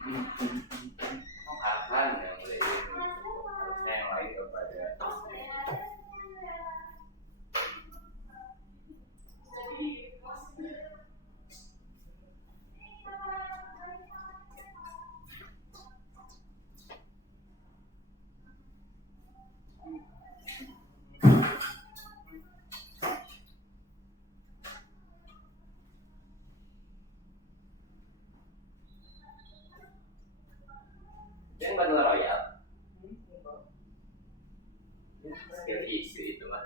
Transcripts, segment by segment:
akan yang lebih harusnya yang lain kepada yang Battle Royale skill isu itu mah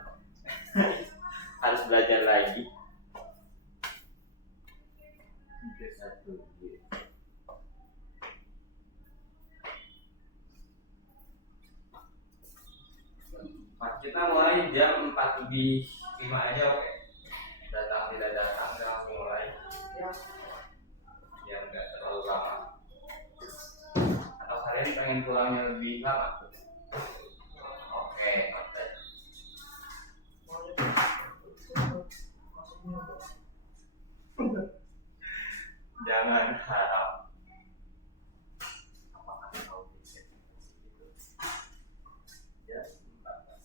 harus belajar lagi. Kita mulai jam 4:05 aja, oke? Datang tidak datang kita langsung mulai ya, yang nggak terlalu lama. Atau kalian pengen pulangnya lebih lama? Oke, oke. Jangan harap. Apakah kau bisa itu? Ya, 14.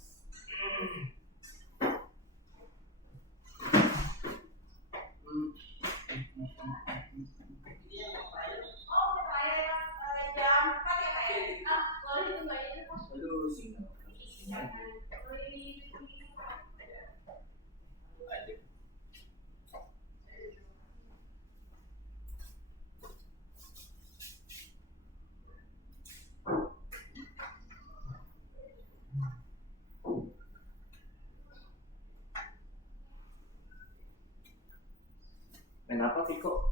Kenapa Viko?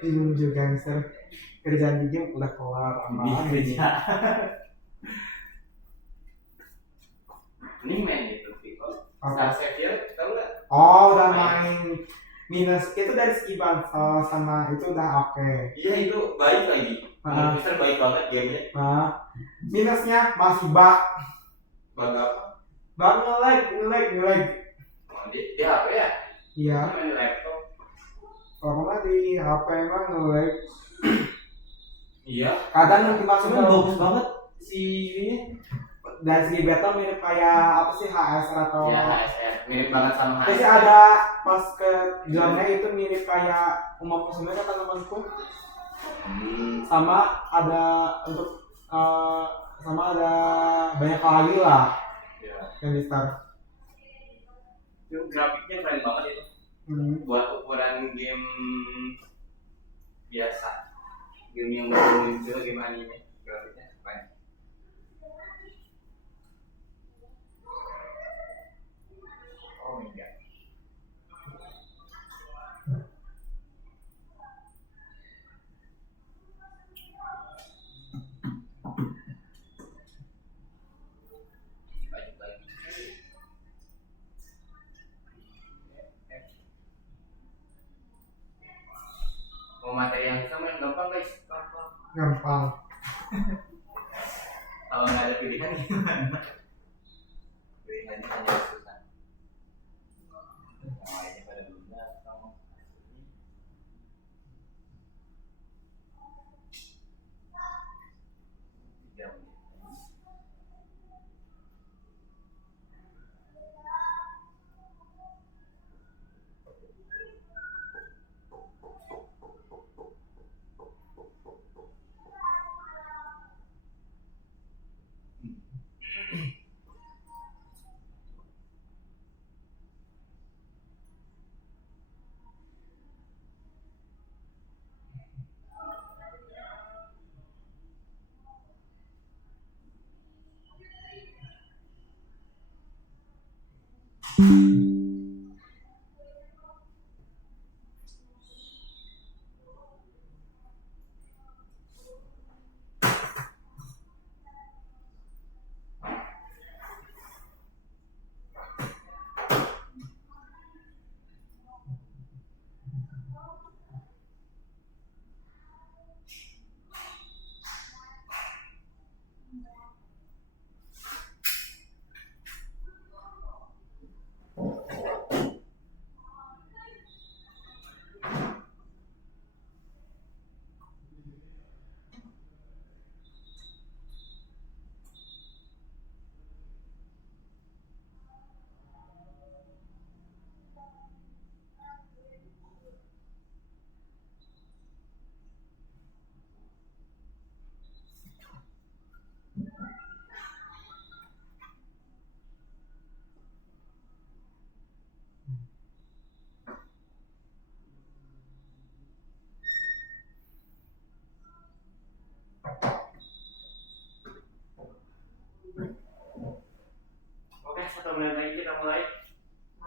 Bingung juga Mister. Kerjaan gigi udah kelar sama kerja. Ini main gitu Viko. Star Seville tahu nggak? Oh, udah main minus itu dari segi bansos sama itu udah oke. Iya itu baik lagi. Mister baik banget gamenya. Minusnya masih bug. Bug apa? Bug nge-lag. Oh, di HP ya? Iya. Main di laptop. Kalau nggak di HP emang nge-lag. Iya. Kadang nanti masuk Cuman bagus banget si ini. Dari segi battle mirip kayak apa sih HSR atau? Iya HSR. Mirip banget sama HSR. Terus ada pas ke jalannya itu mirip kayak Uma Kusuma teman-temanku. Sama ada untuk sama ada banyak lagi lah. Iya. Yang di Star. Itu grafiknya keren banget itu. Buat ukuran game biasa, game yang baru muncul, game anime, grafiknya keren. Oh my god. Mau materi yang sama yang gampang guys? Gampang. Kalau nggak ada pilihan gimana? Pilihannya hanya susah. Yang lainnya pada bunda atau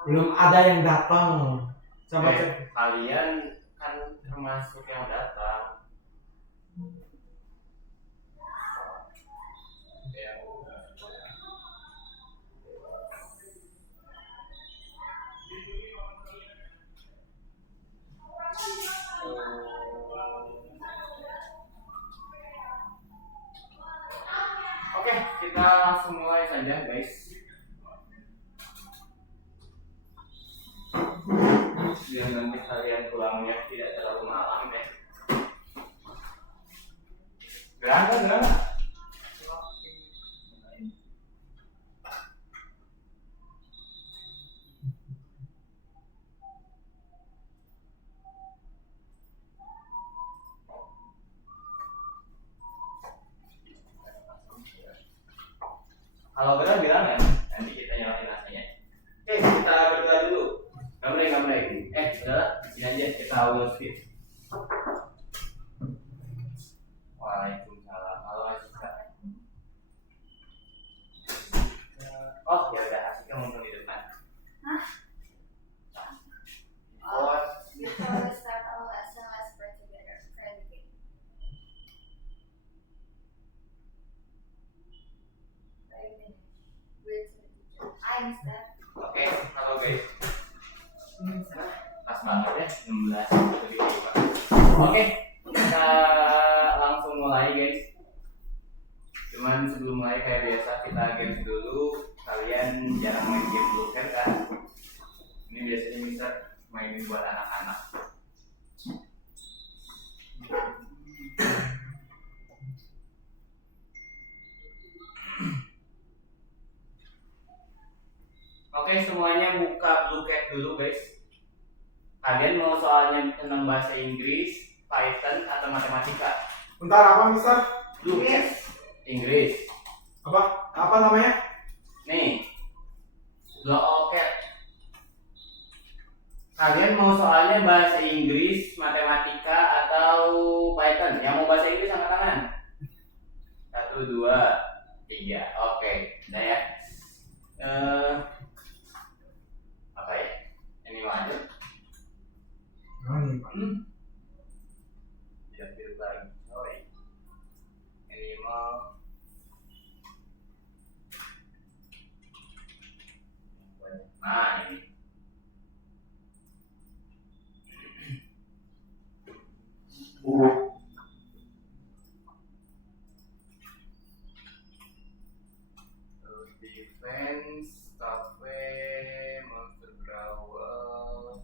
Belum ada yang datang. Coba cek. Kalian kan termasuk yang datang. Ya, oke, kita langsung mulai saja guys. Biar nanti kalian pulangnya tidak terlalu malam ya. Gerak. Kalau gerak bilang ya, nanti kita nyalain AC-nya. Kita berdoa dulu. Gambreng. Udah, sini aja kita audio speed. Waalaikumsalam. Halo Asika. Oh ya udah, Asika muncul di depan. Hah? Oh, Before we start our lesson, let's pray together. Pray with me. Pray with me. Greet to the teacher. I am Steph. oke, halo guys. Pas banget ya, 16:75. Oke, kita langsung mulai guys. Cuman sebelum mulai kayak biasa kita games dulu. Kalian jarang main game blocker kan? Ini biasanya bisa mainin buat anak-anak. Oke, semuanya buka Blue Cat dulu guys. Kalian mau soalnya tentang bahasa Inggris, Python, atau matematika? Bentar, apa Mister? Blue Cat. Inggris. Apa namanya? Nih. Blue Cat. Kalian mau soalnya bahasa Inggris, matematika, atau Python? Yang mau bahasa Inggris angkat tangan. 1, 2, 3. Oke, udah ya. Apa ya? Ini mana? Diambil lagi. Sorry. Animal. Nah, ini. Terus defense, cafe, monster growl.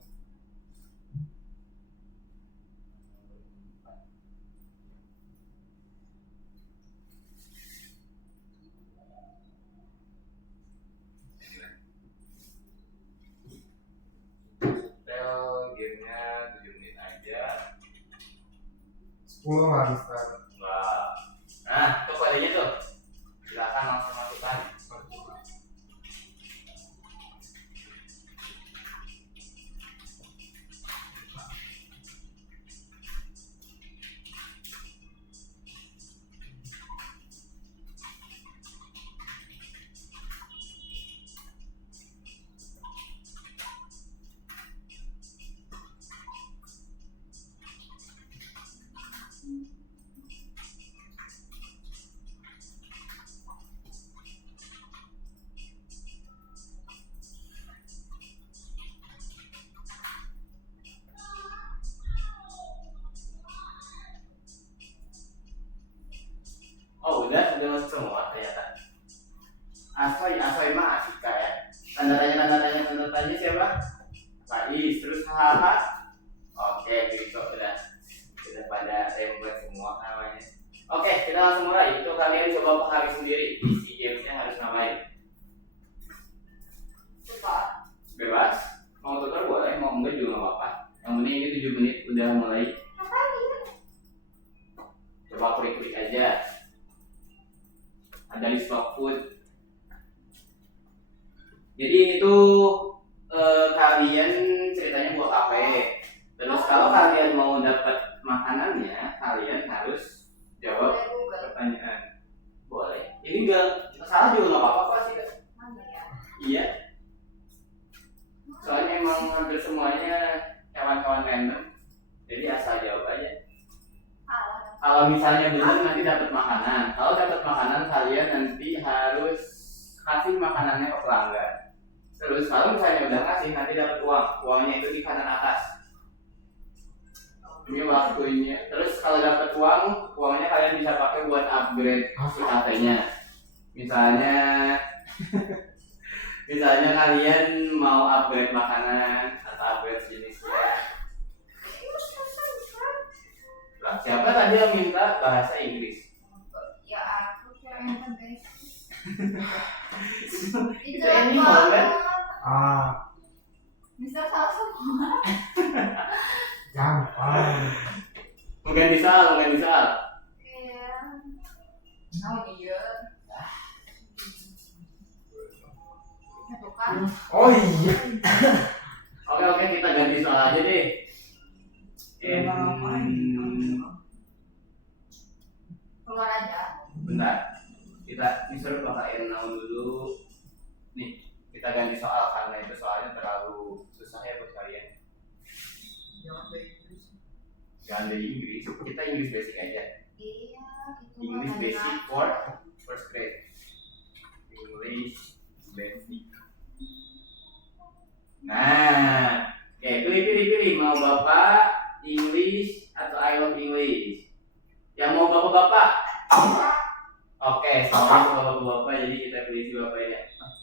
Gamenya 7 menit aja. 10 lah Mister. Enggak. Nah, itu kodenya tuh. Silakan langsung masukkan. Oh udah masuk semua ternyata. Asoy mah Asika ya. Tanda tanya siapa? Faiz. Terus haha. Oke, Vito udah pada template semua namanya. Oke, kita langsung mulai. Itu kalian coba pahami sendiri isi gamesnya harus ngapain. Bebas. Mau tutor boleh, mau enggak juga nggak apa-apa. Yang penting ini 7 menit udah mulai. Coba klik aja. Ada list of food. Jadi ini tuh kalian ceritanya buat kafe. Terus kalau kalian mau dapat makanannya, kalian harus jawab pertanyaan. Boleh. Ini enggak salah juga nggak apa-apa sih kan? Mana ya? Iya. random. Jadi asal jawab aja. Salah. Kalau misalnya benar nanti dapat makanan. Kalau dapat makanan kalian nanti harus kasih makanannya ke pelanggan. Terus kalau misalnya udah kasih nanti dapat uang. Uangnya itu di kanan atas. Ini waktunya. Terus kalau dapat uang, uangnya kalian bisa pakai buat upgrade si HP-nya. Misalnya misalnya kalian mau upgrade makanan atau upgrade jenisnya. Lah, siapa tadi yang minta bahasa Inggris? Ya aku yang basic. Itu animal kan? Mister salah semua. Gampang. Mungkin bisa. Iya. Oh iya. Satu kan. Oh iya. Oke, kita ganti soal aja deh. Keluar aja. Bentar. Kita disuruh pakai naon dulu. Nih, kita ganti soal karena itu soalnya terlalu susah ya buat kalian. Jangan dari Inggris. Kita Inggris basic aja. Iya, itu English mah basic ada. for first grade. English basic. Nah, oke, pilih mau Bapak English atau I love English. Yang mau Bapak-bapak. Oke, soalnya sama Bapak jadi kita pilih si Bapak ini.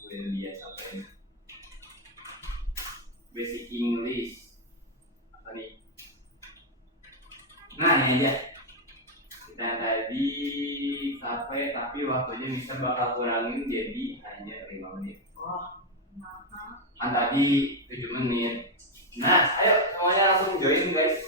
Udah biasa apa ini. Basic English. Apa nih? Nah, ini aja. Kita tadi sampai tapi waktunya bisa bakal kurangin jadi hanya 5 menit. Kan tadi 7 menit. Nah, ayo semuanya langsung join guys.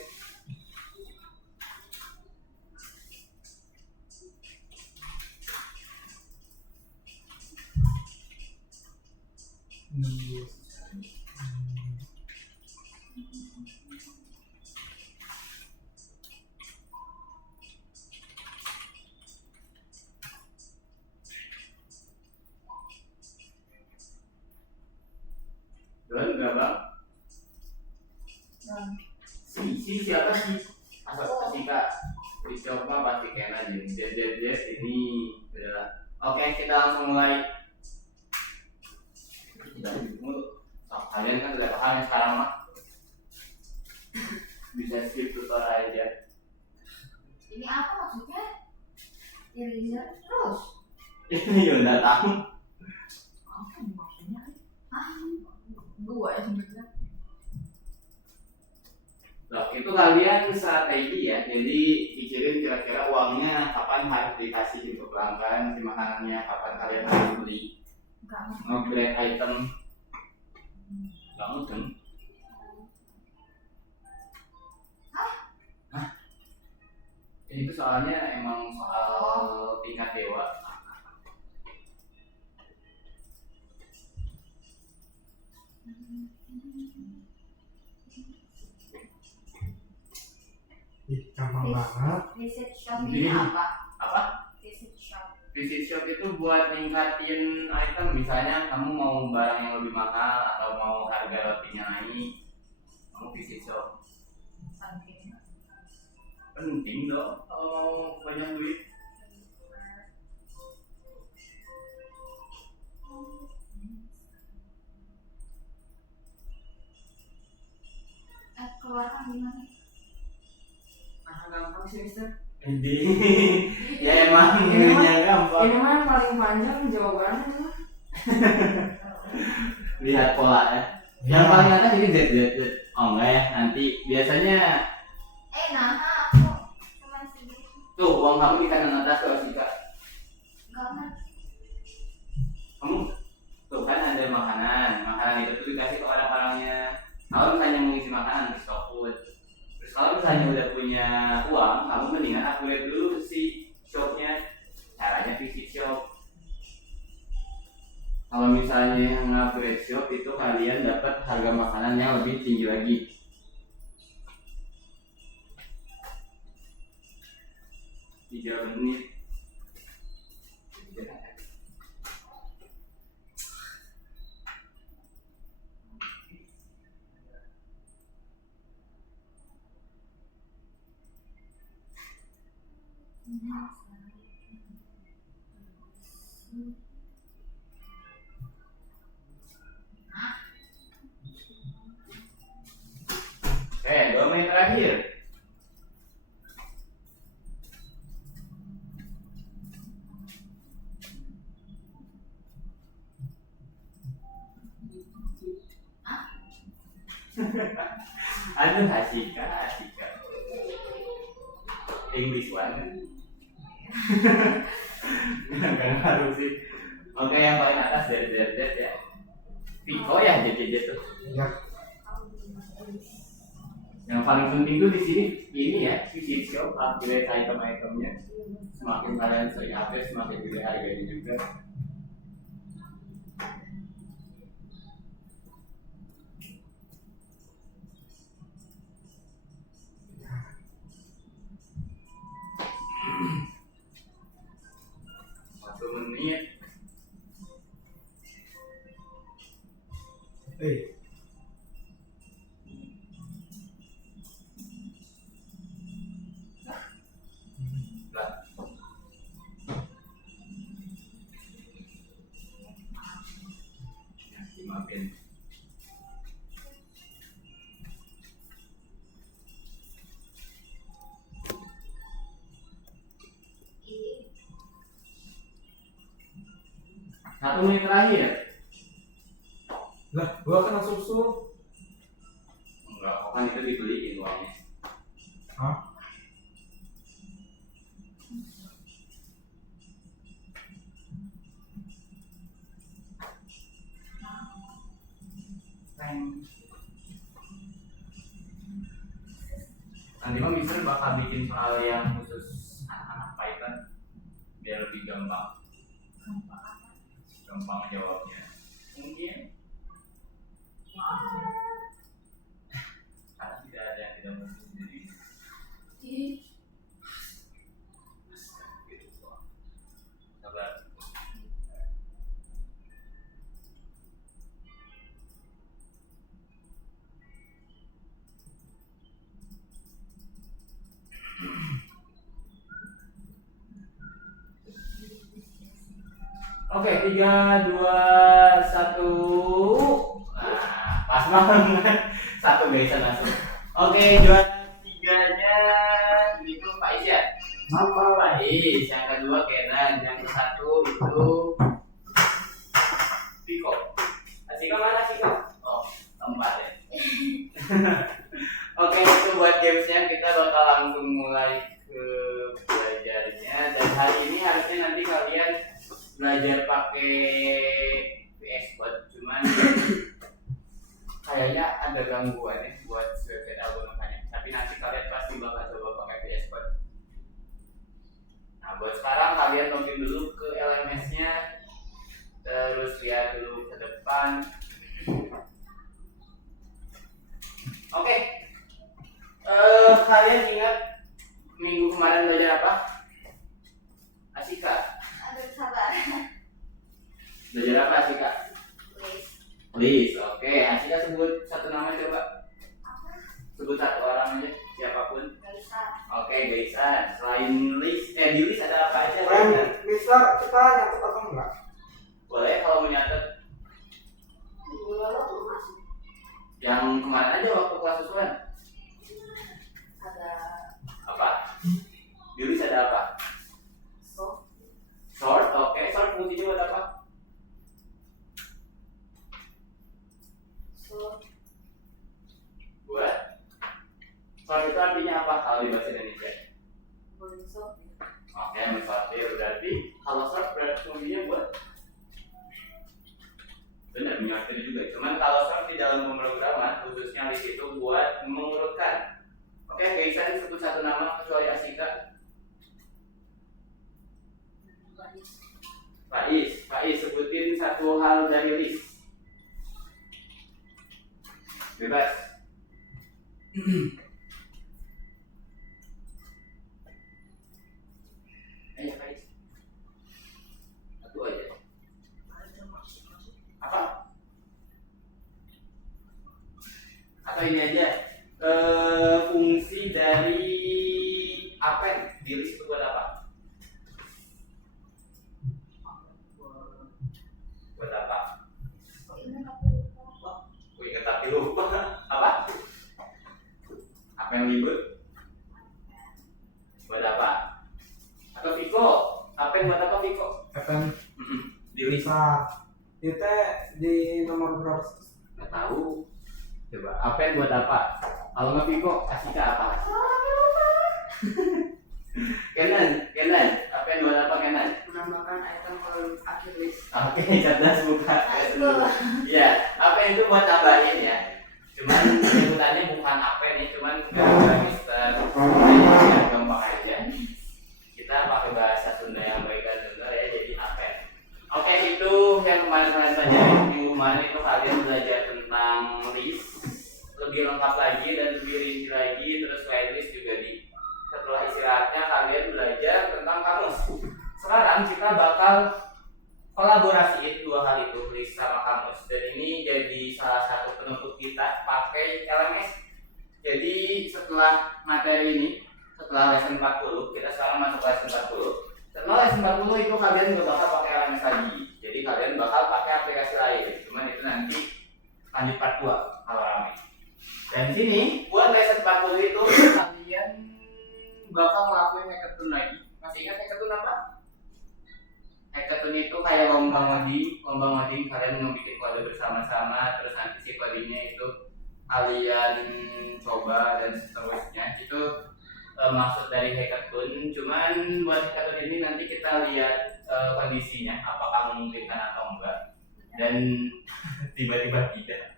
Belum enggak bang? Si siapa sih? Asal Sika Bishop mah pasti kena aja. Jet ini udah. Oke, kita langsung mulai. Kalian kan udah paham ya sekarang mah. Bisa skip tutorial aja. Ini apa maksudnya? Eraser terus. Ini udah tahu. Apa maksudnya? Dua ya sebenarnya. Loh, itu kalian strategi ya. Jadi pikirin kira-kira uangnya kapan harus dikasih untuk pelanggan, si makanannya kapan kalian harus beli, upgrade item. Gak mungkin. Hah? Itu soalnya emang soal tingkat dewa. Gampang banget. Visit shop ini apa? Apa? Visit shop. Visit shop itu buat ningkatin item, misalnya kamu mau barang yang lebih mahal atau mau harga rotinya naik, kamu visit shop. Penting dong kalau mau banyak duit. Keluarkan gimana? Gampang sih Mister. Ini ya emang ininya gampang. Ini mah yang paling panjang jawabannya mah. Lihat pola ya. Yang paling atas ini Z. Oh enggak ya, nanti biasanya Nah, aku cuma segini. tuh uang kamu di kanan atas tuh Asika. Enggak. Kamu tuh kan ada makanan itu tuh dikasih ke orang-orangnya. Kalau misalnya mau ngisi makanan di stock food. Terus kalau misalnya udah punya uang, kamu mendingan upgrade dulu si shopnya. Caranya visit shop. Kalau misalnya yang upgrade shop itu kalian dapat harga makanan yang lebih tinggi lagi. Tiga menit. Oke, 2 menit terakhir. Aduh, Hasika. English one. Gak ngaruh sih. Oke, yang paling atas dari ya. Pico ya, jadi tuh. Ya. Yang paling penting tuh di sini ini ya, si shop upgrade item-itemnya. Semakin kalian sering upgrade, semakin gede harganya juga. Satu menit. Lah. Ya, dimaafin. Satu menit terakhir. Lah, gua kena susu. Enggak, kan itu dibeliin uangnya. Hah? Nanti Bang Mister bakal bikin soal yang khusus anak-anak Python biar lebih gampang jawabnya. Mungkin karena tidak ada yang tidak mungkin sendiri. Gitu, sabar. Oke, 3, 2, 1. Nah, pas banget. Satu guys langsung. Oke, juara 3-nya itu Faiz ya. Nama Faiz, yang kedua Kenan, yang satu itu Piko. Asika mana Asika? Oh, tempat ya. Oke, itu buat gamesnya kita bakal langsung mulai ke belajarnya. Dan hari ini harusnya nanti kalian belajar pakai VS Code, cuman kayaknya ada gangguan ya buat website album makanya. Tapi nanti kalian pasti bakal coba pakai VS Code. Nah, buat sekarang kalian login dulu ke LMS-nya, terus lihat dulu ke depan. Oke. Kalian ingat minggu kemarin belajar apa? Asika. Aduh, sabar. Belajar apa Asika? List. Oke, Asika sebut satu nama coba. Sebut satu orang aja, siapapun. Oke, Gaisan. Selain list, di list ada apa aja? Mister, kita nyatet atau enggak? Boleh kalau mau nyatet. Yang kemarin aja waktu kelas usulan. Ada Apa? Di list ada apa? Sort. Oke, sort fungsinya buat apa? Buat sort itu artinya apa kalau di bahasa Indonesia? Oke, mensortir berarti kalau sort berarti fungsinya buat benar menyortir juga. Cuman kalau sort di dalam pemrograman khususnya list itu buat mengurutkan. Oke, Gaisan sebut satu nama kecuali Asika. Faiz sebutin satu hal dari list. Bebas. Ayo Faiz. Satu aja. Apa? Atau ini aja. Fungsi dari append di list itu buat apa? Apen libur buat apa? Atau Viko? Apen buat apa Viko? Apen Di list bisa kita di nomor berapa? nggak tahu. Coba Apen buat apa? Kalau nggak Viko kasih ke apa? Kenan, Apen buat apa Kenan? Menambahkan item kolom akhir list. Oke, cerdas buka. Let's go. Ya, Apen itu buat tambahin ya. Cuman sebutannya bukan Apen ya, cuman gara-gara Mister yang gampang aja. Kita pakai bahasa Sunda yang baik dan benar ya, jadi Apen. Oke, itu yang kemarin-kemarin saja. Minggu kemarin itu kalian belajar tentang list lebih lengkap lagi dan lebih rinci lagi, terus playlist juga di setelah istirahatnya kalian belajar tentang kamus. Sekarang kita bakal kolaborasiin dua hal itu, list sama kamus, dan ini jadi salah satu penutup kita pakai LMS. Jadi setelah materi ini, setelah lesson 40, kita sekarang masuk lesson 40. Setelah lesson 40 itu kalian nggak bakal pakai LMS lagi, jadi kalian bakal pakai aplikasi lain. Cuman itu nanti lanjut part 2 kalau ramai. Dan di sini buat lesson 40 itu kalian bakal ngelakuin hackathon lagi. Masih ingat hackathon apa? Hackathon itu kayak lomba ngoding kalian membuat kode bersama-sama, terus nanti si kodenya itu kalian coba dan seterusnya. Itu maksud dari hackathon. Cuman buat hackathon ini nanti kita lihat kondisinya apakah memungkinkan atau enggak, dan tiba-tiba tidak.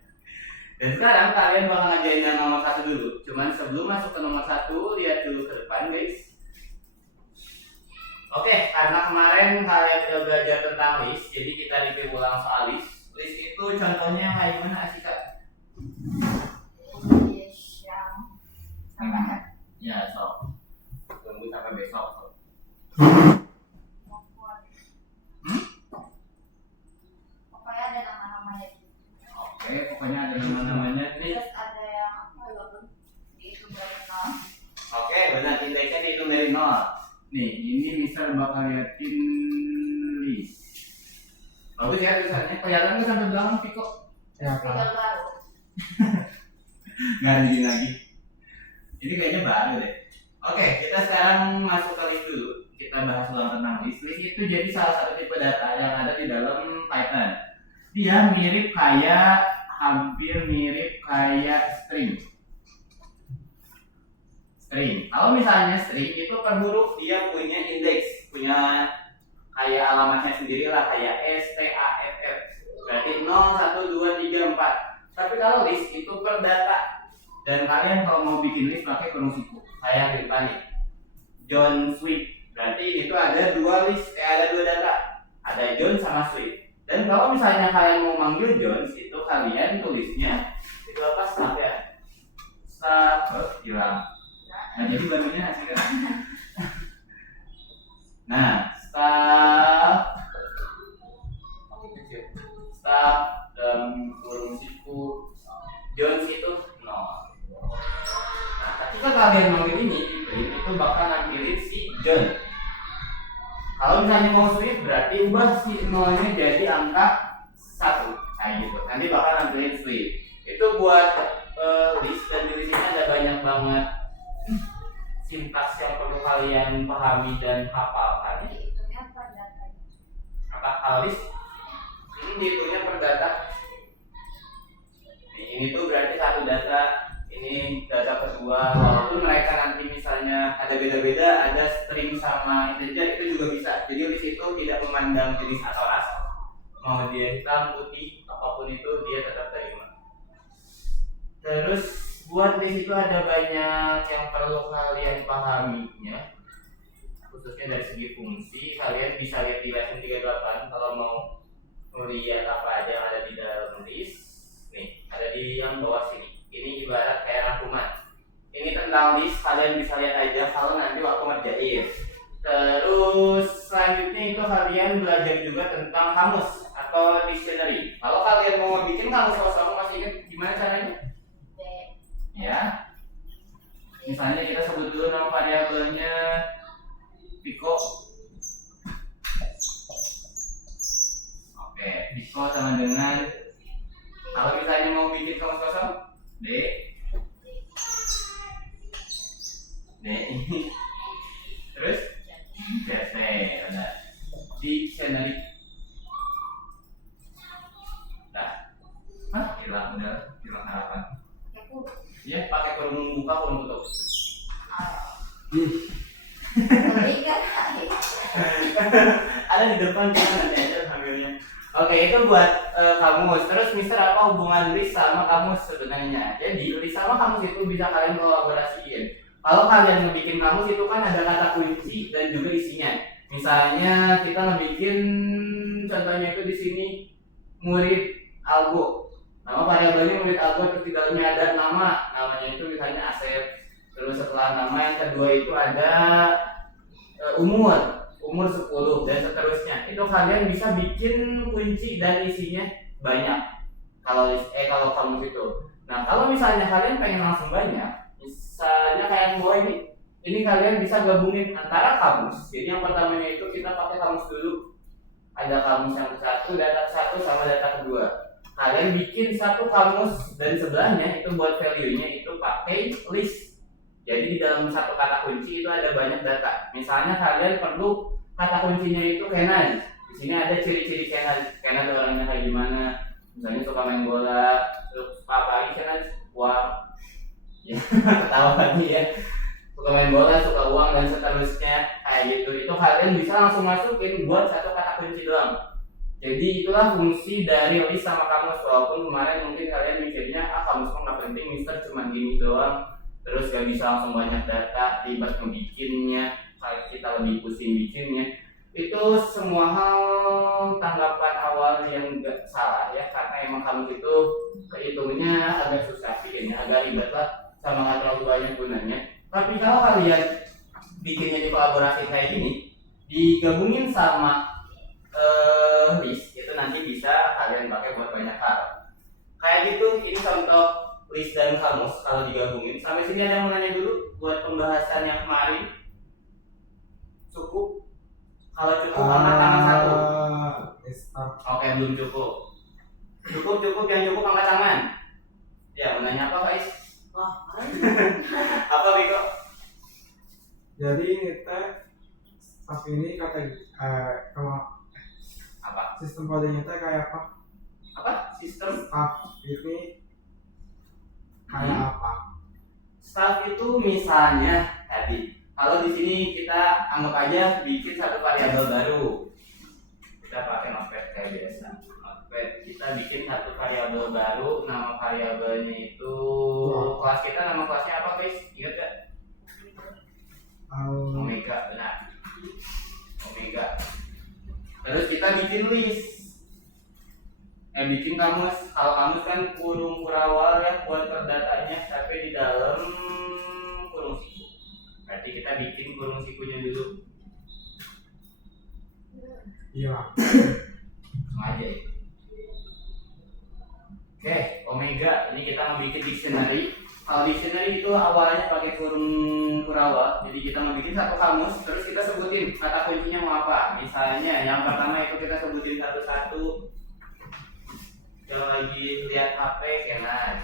Dan sekarang kalian bakal ngajarin yang nomor 1 dulu. Cuman sebelum masuk ke nomor 1, lihat dulu ke depan guys. Oke, karena kemarin kalian udah belajar tentang list, jadi kita review ulang soal list. List itu contohnya kayak gimana Asika? English yang sama Ya, so. Tunggu sampai besok. So. pokoknya ada nama-namanya gitu. Oke, pokoknya ada nama-namanya nih. Terus ada yang apa walaupun dihitung dari nol. Oke, benar, indeksnya dihitung dari 0. Nih, ini misal bakal liatin list. Bagus ya tulisannya, kelihatan nggak sampai belakang Viko? Ya Tinggal Pak. baru. Nggak ada lagi. Ini kayaknya baru deh. Oke, kita sekarang masuk ke list dulu. Kita bahas ulang tentang list. List itu jadi salah satu tipe data yang ada di dalam Python. Dia hampir mirip kayak string. Kalau misalnya string itu per huruf dia punya indeks, punya kayak alamatnya sendiri lah, kayak STAFF. Berarti 0, 1, 2, 3, 4. Tapi kalau list itu per data. Dan kalian kalau mau bikin list pakai kurung siku. Kayak di depan nih. John Sweet. Berarti itu ada dua list, ada dua data. Ada John sama Sweet. Dan kalau misalnya kalian mau manggil John, itu kalian tulisnya itu apa? Staff ya. Staff hilang. Nah, jadi barunya hasilnya. Nah, staff dan kurung siku Jones itu 0. Nah, ketika kalian manggil ini itu bakal nampilin si John. Kalau misalnya mau Sweet berarti ubah si 0-nya jadi angka 1 kayak gitu. Nanti bakal nampilin Sweet. Itu buat list, dan di sini ada banyak banget sintaks yang perlu kalian pahami dan hafalkan. Dihitungnya per data. Apa kalau list? Ini dihitungnya per data. Ini tuh berarti satu data, ini data kedua. Walaupun mereka nanti misalnya ada beda-beda, ada string sama integer, itu juga bisa. Jadi list itu tidak memandang jenis atau ras, mau dia hitam, putih, apapun itu dia tetap terima. Terus buat list itu ada banyak yang perlu kalian pahaminya, khususnya dari segi fungsi. Kalian bisa lihat di lesson 38 kalau mau melihat apa aja yang ada di dalam list. Nih, ada di yang bawah sini. Ini ibarat kayak rangkuman. Ini tentang list, kalian bisa lihat aja kalau nanti waktu ngerjain. Terus selanjutnya itu kalian belajar juga tentang kamus atau dictionary. Kalau kalian mau bikin kamus kosong, masih ingat gimana caranya? Ya, misalnya kita sebut dulu nama variabelnya Pico. Oke, Pico sama dengan, kalau misalnya mau bikin kamus kosong D. Nih. Terus CC udah. Dictionary. Nah, hilang harapan. Iya, pakai kurung buka kurung tutup. Ada di depan kita nanti aja ambilnya. Oke, itu buat kamus. Terus Mister, apa hubungan list sama kamus sebenarnya? Jadi list sama kamus itu bisa kalian kolaborasiin. Kalau kalian ngebikin kamus itu kan ada kata kunci dan juga isinya. Misalnya kita ngebikin contohnya itu di sini murid algo. Nama variabelnya murid algo, terus di dalamnya ada namanya itu misalnya Asep. Terus setelah nama yang kedua itu ada umur 10 dan seterusnya. Itu kalian bisa bikin kunci dan isinya banyak. Kalau kamus itu. Nah, kalau misalnya kalian pengen langsung banyak, misalnya kayak yang bawah ini kalian bisa gabungin antara kamus. Jadi yang pertamanya itu kita pakai kamus dulu. Ada kamus yang satu, data satu sama data kedua. Kalian bikin satu kamus dan sebelahnya itu buat value-nya itu pakai list. Jadi di dalam satu kata kunci itu ada banyak data. Misalnya kalian perlu kata kuncinya itu Kenan. Di sini ada ciri-ciri Kenan. Kenan orangnya kayak gimana? Misalnya suka main bola, terus pagi Kenan uang. Ya, ketawa lagi ya. Suka main bola, suka uang dan seterusnya kayak gitu. Itu kalian bisa langsung masukin buat satu kata kunci doang. Jadi itulah fungsi dari list sama kamus. Walaupun kemarin mungkin kalian mikirnya kamus kok nggak penting, Mister cuma gini doang. Terus gak bisa langsung banyak data, ribet ngebikinnya, kita lebih pusing bikinnya. Itu semua hal tanggapan awal yang gak salah ya, karena emang kamus itu kehitungnya agak susah bikinnya, agak ribet lah, sama gak terlalu banyak gunanya. Tapi kalau kalian bikinnya di kolaborasi kayak gini, digabungin sama list, itu nanti bisa kalian pakai buat banyak hal. Kayak gitu, ini contoh list dan kamus kalau digabungin. Sampai sini ada yang mau nanya dulu buat pembahasan yang kemarin? Cukup? Kalau cukup angkat tangan satu. Oke, belum cukup. Cukup, yang cukup angkat tangan. Ya, mau nanya apa, Faiz? Apa, Biko? Jadi ini teh staff ini kata kalau Apa? sistem kodenya teh kayak apa? Apa? Sistem Staff ini kayak apa? staff itu misalnya tadi. Kalau di sini kita anggap aja bikin satu variabel baru. Kita pakai notepad kayak biasa. Notepad kita bikin satu variabel baru. Nama variabelnya itu kelas kita, nama kelasnya apa, guys? Ingat gak? Omega, benar. Omega. Terus kita bikin list. Bikin kamus. Kalau kamus kan kurung kurawal ya buat terdatanya, tapi di dalam kurung siku. Berarti kita bikin kurung sikunya dulu. Iya. Sengaja ya. Oke, Omega. Ini kita mau bikin dictionary. Kalau dictionary itu awalnya pakai kurung kurawal. Jadi kita mau bikin satu kamus, terus kita sebutin kata kuncinya mau apa. Misalnya yang pertama itu kita sebutin satu-satu. Yang lagi lihat HP Kenan.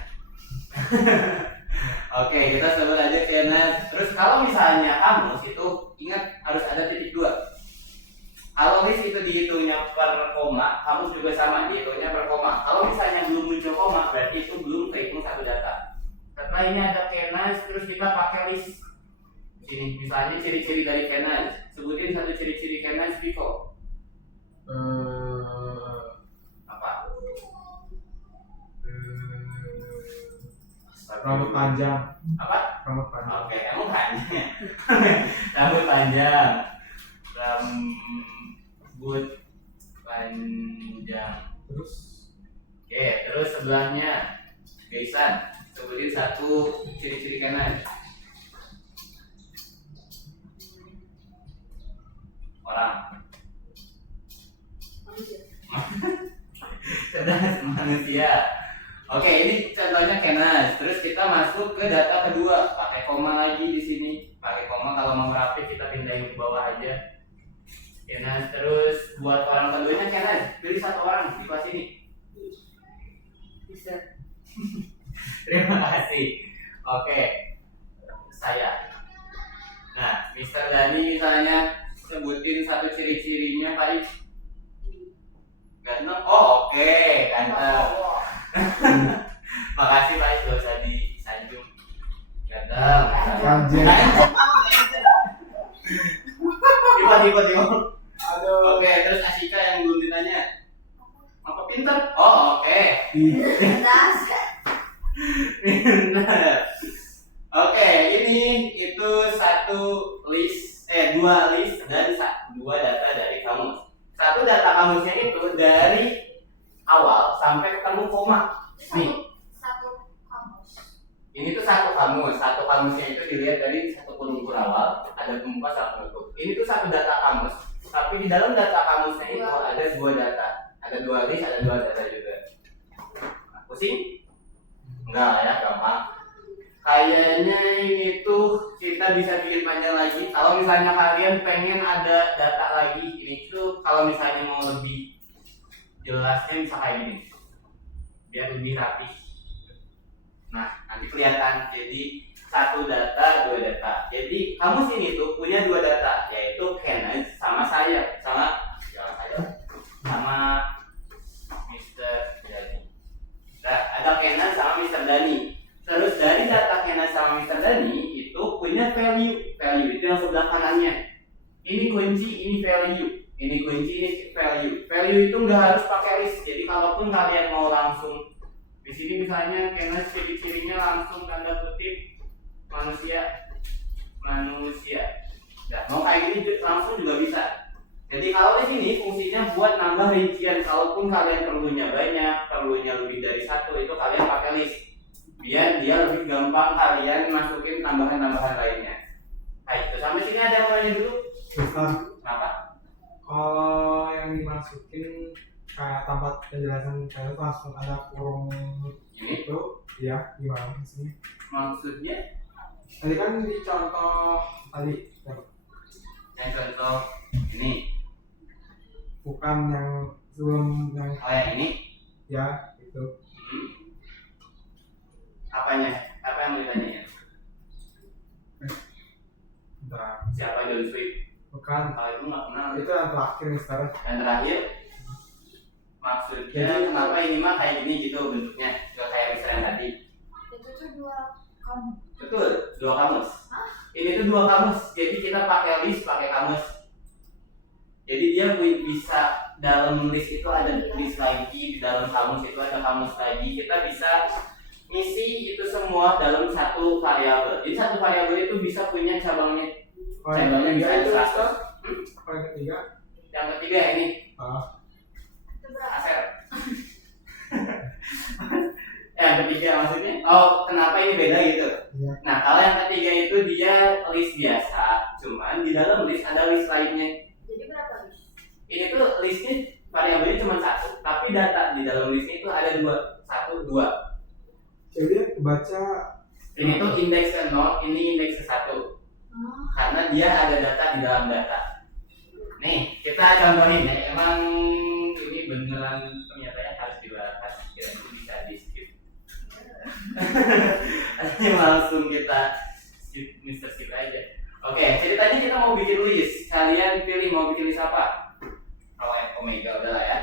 Oke, kita sebut aja Kenan. Terus kalau misalnya kamus itu ingat harus ada titik 2. Kalau list itu dihitungnya per koma, kamus juga sama dihitungnya per koma. Kalau misalnya belum muncul koma, berarti itu belum kehitung satu data. Setelah ini ada Kenan, terus kita pakai list. Sini misalnya ciri-ciri dari Kenan. Sebutin satu ciri-ciri Kenan, Viko. Apa? Rambut panjang. Apa? Rambut panjang. Oke, emang panjang. Rambut panjang. Rambut panjang. Terus Oke, terus sebelahnya Gaisan. Sebutin satu ciri-ciri Kenan. Orang. Cerdas manusia. Oke, ini contohnya Kenas. Terus kita masuk ke data kedua, pakai koma lagi di sini. Pakai koma kalau mau rapid kita pindahin ke bawah aja. Kenas. Terus buat orang keduanya Kenas. Pilih satu orang di kelas ini. Bisa. Terima kasih. Oke, saya. misalnya sebutin satu ciri-cirinya Faiz. Ganteng? Oh oke, ganteng. Makasih Faiz, gak usah disanjung. Ganteng. Anjir. Tiba-tiba. Aduh. Oke, terus Asika yang belum ditanya. Apa pinter? Oh oke. Dasar. Pinter. Oke, ini itu dua list dan dua data dari kamus. Satu data kamusnya itu dari awal sampai ketemu koma. Nih, Satu kamus. ini tuh satu kamus. Satu kamusnya itu dilihat dari satu kurung awal, ada pembuka sama penutup. Ini tuh satu data kamus. Tapi di dalam data kamusnya itu ada dua data. Ada dua list, ada dua data juga. Pusing? Enggak ya, gampang. Kayaknya ini tuh kita bisa bikin panjang lagi. Kalau misalnya kalian pengen ada data lagi, ini tuh kalau misalnya mau lebih jelasnya bisa kayak gini, biar lebih rapi. Nah, nanti kelihatan. Jadi satu data, dua data. Jadi kamus ini tuh punya dua data, yaitu Kenneth sama saya, sama Mr. Dani. Nah, ada Kenneth sama Mr. Dani. Terus dari data Kenneth sama Mr. Dani itu punya value. Value itu yang sebelah kanannya. Ini kunci, ini value. Ini kunci, ini value. Value itu nggak harus pakai list. Jadi kalaupun kalian mau langsung di sini misalnya Kenneth ciri-cirinya langsung tanda kutip manusia. Nah, mau kayak gini langsung juga bisa. Jadi kalau di sini fungsinya buat nambah rincian. Kalaupun kalian perlunya banyak, perlunya lebih dari satu, itu kalian pakai list. Biar dia lebih gampang kalian masukin tambahan-tambahan lainnya. Baik, itu sampai sini ada yang mau nanya dulu? Mister, Kenapa? kalau yang dimasukin kayak tempat penjelasan saya langsung ada kurung Ini itu, ya gimana maksudnya? maksudnya Tadi kan di contoh tadi, ya, yang contoh ini. bukan yang sebelum yang Oh yang ini? ya itu. Apanya? Apa yang mau ditanyain? Bentar. Siapa John Swift? Bukan, Kalau itu nggak kenal. itu yang terakhir Mister. Dan terakhir, maksudnya kenapa ini mah kayak gini gitu bentuknya, nggak kayak misalnya yang tadi. Itu tuh dua kamus. Betul, dua kamus. Hah? Ini tuh dua kamus, jadi kita pakai list, pakai kamus. Jadi dia bisa dalam list itu ada list lagi, di dalam kamus itu ada kamus lagi. Kita bisa ngisi itu semua dalam satu variabel. Jadi satu variabel itu bisa punya cabangnya. Oh, yang Cabangnya bisa ketiga ada itu 100. Mister. Apa yang ketiga? Yang ketiga ini Itu berapa? Aser. Yang ketiga maksudnya? Oh, kenapa ini beda gitu? Iya. Nah, kalau yang ketiga itu dia list biasa, cuman di dalam list ada list lainnya. Jadi berapa list? Ini tuh listnya variabelnya cuma satu, tapi data di dalam listnya itu ada dua, satu, dua. Jadi baca Ini tuh indeks ke 0, ini indeks ke 1. Karena dia ada data di dalam data. Nih, kita contohin ya. Emang ini beneran ternyata harus dibahas, kira-kira bisa di skip. Langsung kita skip, Mr. Skip aja. Oke, ceritanya kita mau bikin list. Kalian pilih mau bikin list apa? Kalau Omega udah lah ya.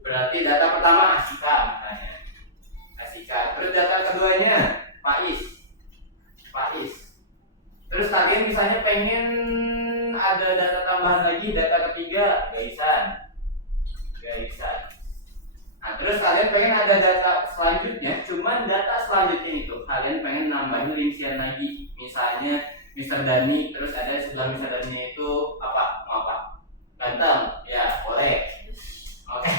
Berarti data pertama Asika misalnya. Asika. Terus data keduanya Faiz. Terus kalian misalnya pengen ada data tambahan lagi, data ketiga Gaisan. Nah, terus kalian pengen ada data selanjutnya, cuman data selanjutnya itu kalian pengen nambahin rincian lagi. Misalnya Mr. Dani, terus ada sebelah Mr. Dani itu apa? Mau apa? Ganteng? Ya, boleh. Oke.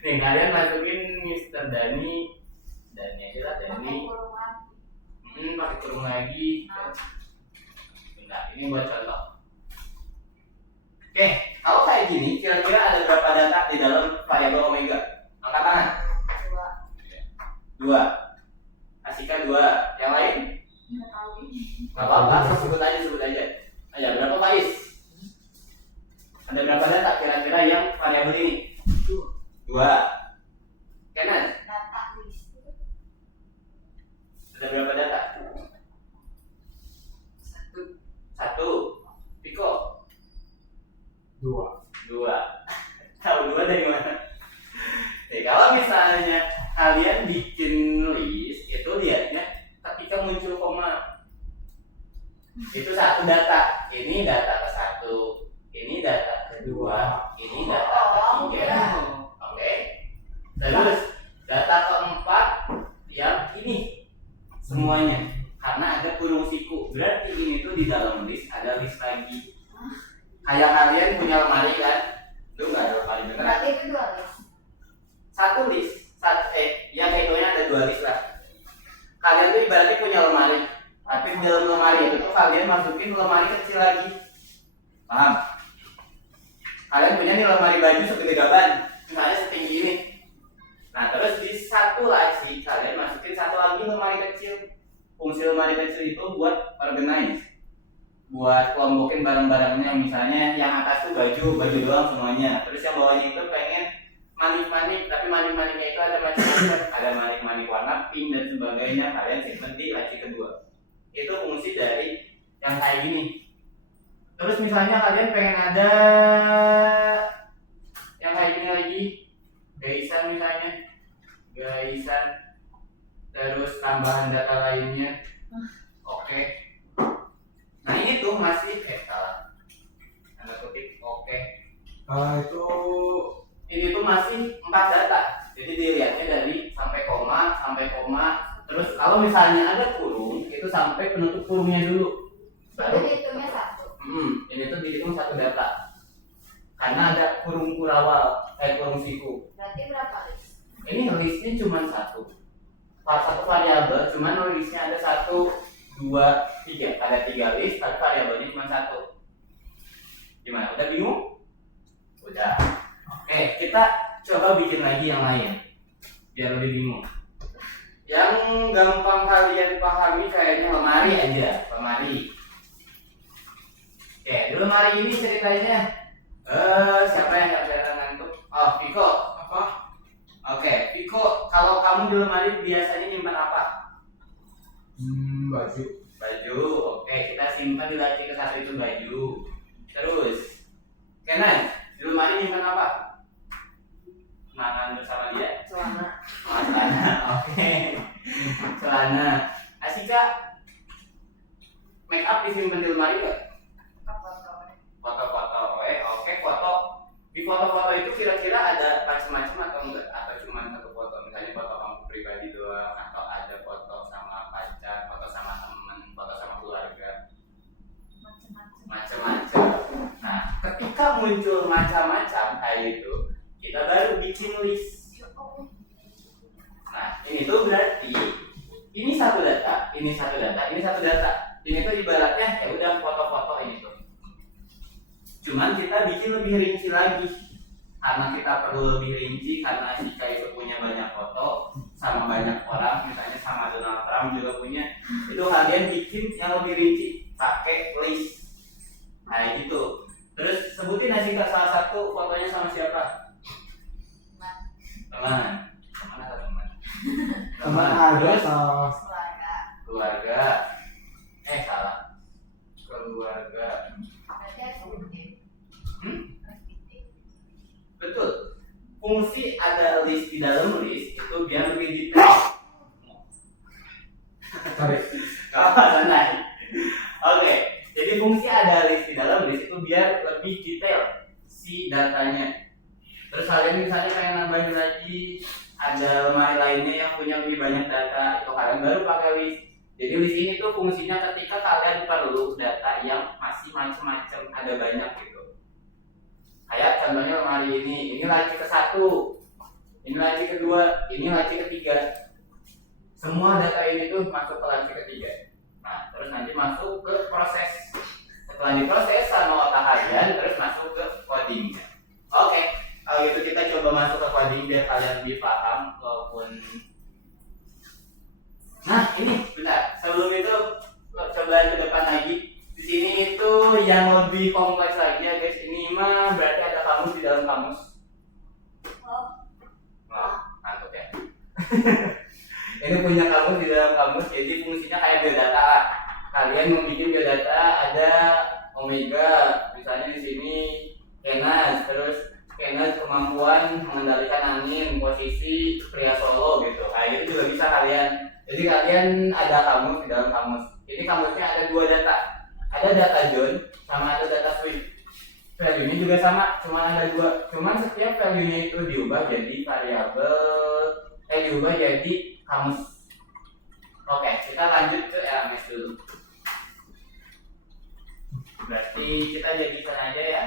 Nih, kalian masukin Mr. Dani aja lah, Dani. Pakai kurung lagi. Bentar, ini buat contoh. Oke, kalau kayak gini, kira-kira ada berapa data di dalam variabel Omega? Angkat tangan. 2. Asika 2. Yang lain? Nggak tahu ini. Gak apa-apa, sebut aja. Ayo, berapa Faiz? Ada berapa data kira-kira yang variabel ini? 2. Kenneth? Data list. Ada berapa data? 1. muncul koma. Itu satu data. Ini data ke satu, ini data kedua, ini data ketiga. Oke. Terus data keempat yang ini semuanya karena ada kurung siku. Berarti ini tuh di dalam list ada list lagi. Kayak kalian punya lemari kan? Lu nggak ada lemari beneran? Berarti itu 2 list. Satu list, yang kayaknya ada 2 list lah. Kalian tuh ibaratnya punya lemari, tapi di dalam lemari itu tuh kalian masukin lemari kecil lagi. Paham? Kalian punya nih lemari baju segede gaban, misalnya setinggi ini. Nah terus di satu lagi kalian masukin satu lagi lemari kecil. Fungsi lemari kecil itu buat organize, buat kelompokin barang-barangnya. Misalnya yang atas tuh baju doang semuanya. Terus yang bawahnya itu pengen manik-manik, tapi manik-maniknya itu ada macam-macam. Ada manik-manik warna pink dan sebagainya. Kalian simpen di laci kedua. Itu fungsi dari yang kayak gini. Terus misalnya kalian pengen ada yang kayak gini lagi, gaisan misalnya, gaisan. Terus tambahan data lainnya. Oke. Nah ini tuh masih salah. Tanda kutip oke. Itu Ini tuh masih 4 data. Jadi dilihatnya dari sampai koma. Terus kalau misalnya ada kurung, itu sampai penutup kurungnya dulu. Itu dihitungnya 1. Ini tuh dihitung 1 data. Karena ada kurung kurawal, kurung siku. Berarti berapa list? Ini listnya cuma 1 variabel, cuman listnya ada 1, 2, 3. Ada 3 list, tapi variabelnya cuma 1. Gimana? Udah bingung? Udah. Oke, kita coba bikin lagi yang lain biar lebih bingung. Yang gampang kalian pahami kayaknya lemari aja, lemari. Oke, di lemari ini ceritanya siapa yang nggak kelihatan ngantuk? Oh, Viko. apa? Oke, Viko, kalau kamu di lemari biasanya nyimpan apa? Baju. Baju. Oke, kita simpan di laci ke 1 itu baju. Terus, Kenan, di lemari nyimpan apa? Makan bersama dia? Celana. Oh, celana. Oke. Celana. Asika, make up disimpan di lemari nggak? Foto-foto. Oke, foto. Di foto-foto itu kira-kira ada macam-macam atau enggak? Atau cuma 1 foto? Misalnya foto kamu pribadi doang, atau ada foto sama pacar, foto sama teman, foto sama keluarga, macam-macam. Nah, ketika muncul macam-macam kayak gitu, kita baru bikin list. Nah, ini tuh berarti ini 1 data, ini 1 data, ini 1 data. Ini tuh ibaratnya ya udah foto-foto ini tuh. Cuman kita bikin lebih rinci lagi. Karena kita perlu lebih rinci, karena Asika itu punya banyak foto sama banyak orang, misalnya sama Donald Trump juga punya. Itu kalian bikin yang lebih rinci pakai list. Kayak gitu. Terus sebutin Asika salah satu fotonya sama siapa? Teman atau teman? Teman aja Terus atau keluarga. Salah. Keluarga. Berarti harus bikin. Betul. Fungsi ada list di dalam list itu biar lebih detail. Cari. Santai. Oke. Jadi fungsi ada list di dalam list itu biar lebih detail si datanya. Terus kalian misalnya pengen nambahin lagi ada lemari lainnya yang punya lebih banyak data, itu kalian baru pakai list. Jadi list ini tuh fungsinya ketika kalian perlu data yang masih macam-macam, ada banyak gitu. Kayak contohnya lemari ini laci ke-1, ini laci kedua, ini laci ketiga. Semua data ini tuh masuk ke laci ketiga. Nah, terus nanti masuk ke proses. Setelah diproses sama otak kalian, terus masuk ke codingnya. Oke, kalau gitu kita coba masuk ke coding biar kalian lebih paham walaupun. Nah, ini bentar. Sebelum itu coba ke depan lagi. Di sini itu yang lebih kompleks lagi ya guys. Ini mah berarti ada kamus di dalam kamus. Ngantuk ya. Ini punya kamus di dalam kamus. Jadi fungsinya kayak biodata lah. Kalian mau bikin biodata ada omega, misalnya di sini Kenas, terus Kenas kemampuan mengendalikan angin, posisi pria solo gitu. Kayak gitu juga bisa kalian. Jadi kalian ada kamus di dalam kamus. Ini kamusnya ada 2 data. Ada data John sama ada data Swift. Value-nya juga sama, cuma ada 2. Cuman setiap value-nya itu diubah jadi variabel, diubah jadi kamus. Oke, kita lanjut ke LMS dulu. Berarti kita jadi sana aja ya.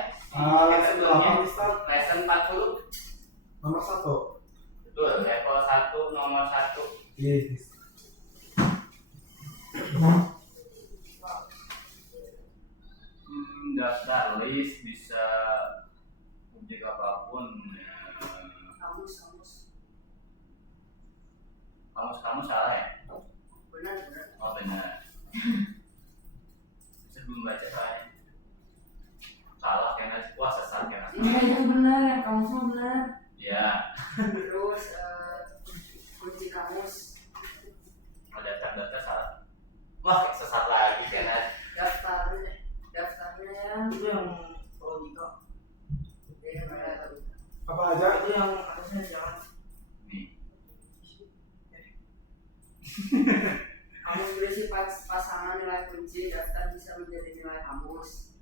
Lesson berapa, Mister? Lesson 40. Nomor 1. Betul, level 1 nomor 1. Yes. Daftar list bisa objek apapun. Kamus. Kamu salah ya? Benar. Oh benar. Saya belum baca soalnya. Salah karena wah sesat karena. Ini itu benar, yang kamusnya benar. Ya. Terus kunci kamus. Mau daftar salah. Wah sesat lagi karena. Daftarnya itu yang logika. Apa aja? Itu yang atasnya jangan. Nih. Kamus berisi pasangan nilai kunci, daftar bisa menjadi nilai kamus.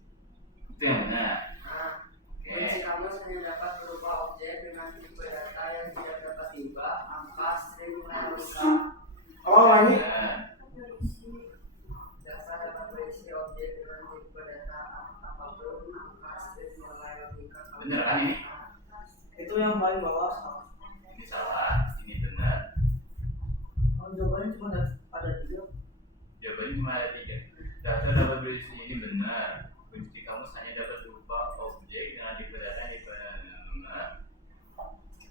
Itu yang benar. Nah, Oke. kunci kamus hanya dapat berupa objek dengan tipe data yang tidak dapat diubah, angka, string, nilai logika. Oh, lagi. Benar. Daftar dapat berisi objek dengan tipe data apapun, angka, string, nilai logika. Bener kan ini? Itu yang paling bawah salah. Ini salah. Ini benar. Jawabannya cuma ada 3. Jawabannya cuma ada 3. Daftar dapat berisi ini benar. Kunci kamus hanya dapat berupa objek dengan tipe data yang benar.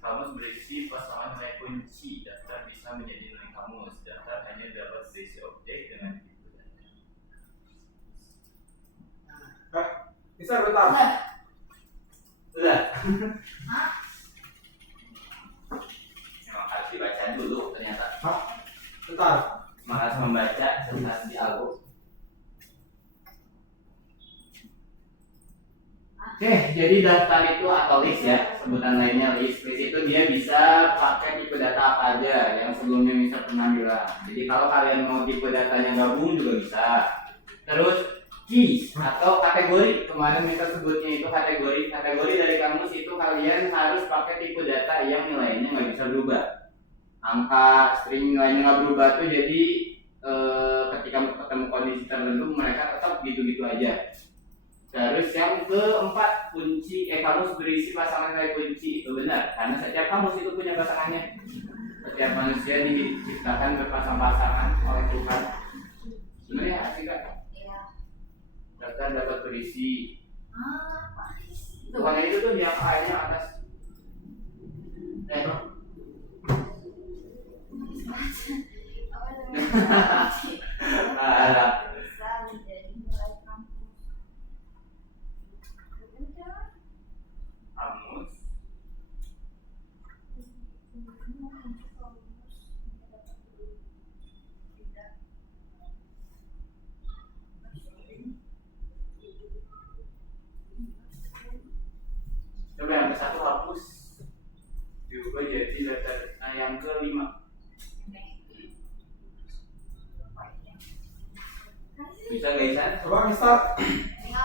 Kamus berisi pasangan nilai kunci. Daftar bisa menjadi nilai kamus. Daftar hanya dapat berisi objek dengan tipe data. Mister, bentar. Udah. Memang harus dibaca dulu ternyata. Bentar. Malas membaca tentang di album. Oke, jadi daftar itu atau list ya, sebutan lainnya list. List itu dia bisa pakai tipe data apa aja yang sebelumnya Mister pernah bilang. Jadi kalau kalian mau tipe datanya gabung juga bisa. Terus keys atau kategori, kemarin Mister sebutnya itu kategori. Kategori dari kamus itu kalian harus pakai tipe data yang nilainya nggak bisa berubah. Angka, string nilainya nggak berubah tuh jadi ketika ketemu kondisi tertentu mereka tetap gitu-gitu aja. Terus yang keempat, kamus berisi pasangan nilai kunci. Itu benar, karena setiap kamus itu punya pasangannya. Setiap manusia diciptakan berpasang-pasangan oleh Tuhan. Sebenarnya asik kan? Daftar dapat berisi. Bukan itu tuh yang A-nya atas. Ada. Kamus. Coba yang ke-1 hapus. Diubah jadi daftar. Nah yang ke-5. Bisa nggak bisa? Coba, Mister.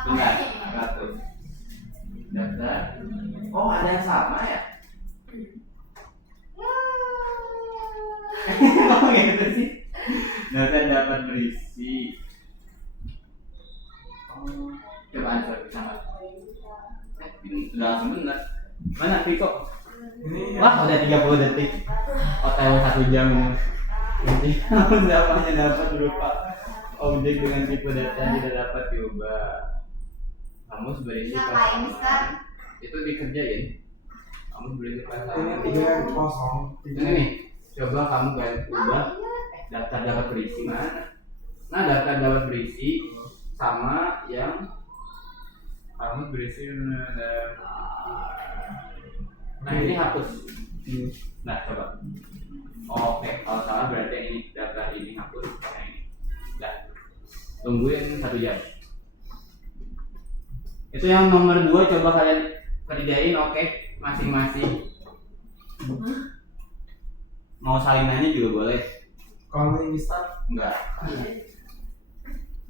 Benar, satu. Daftar. Oh ada yang sama ya? Oh gitu sih. Daftar dapat berisi. Oh, coba answer sama. Sudah langsung benar. Mana Piko? Ini Wah udah 30 detik. OTW 1 jam ini. Jadi kamu hanya dapat berupa objek dengan tipe data yang tidak dapat diubah. Kamu berisi pasangan. Itu dikerjain. Kamu berisi ini pasangan. 3 yang kosong. Ini nih. Coba kamu ganti ubah. Daftar dapat berisi mana? Nah daftar dapat berisi sama yang kamu berisi nah ini hapus. Nah coba. Oke, kalau salah berarti ini daftar ini hapus. Nah ini. Nah, tungguin 1 jam. Itu yang nomor 2 coba kalian kerjain, oke, masing-masing. Mau saling nanya juga boleh. Kalau instan Enggak.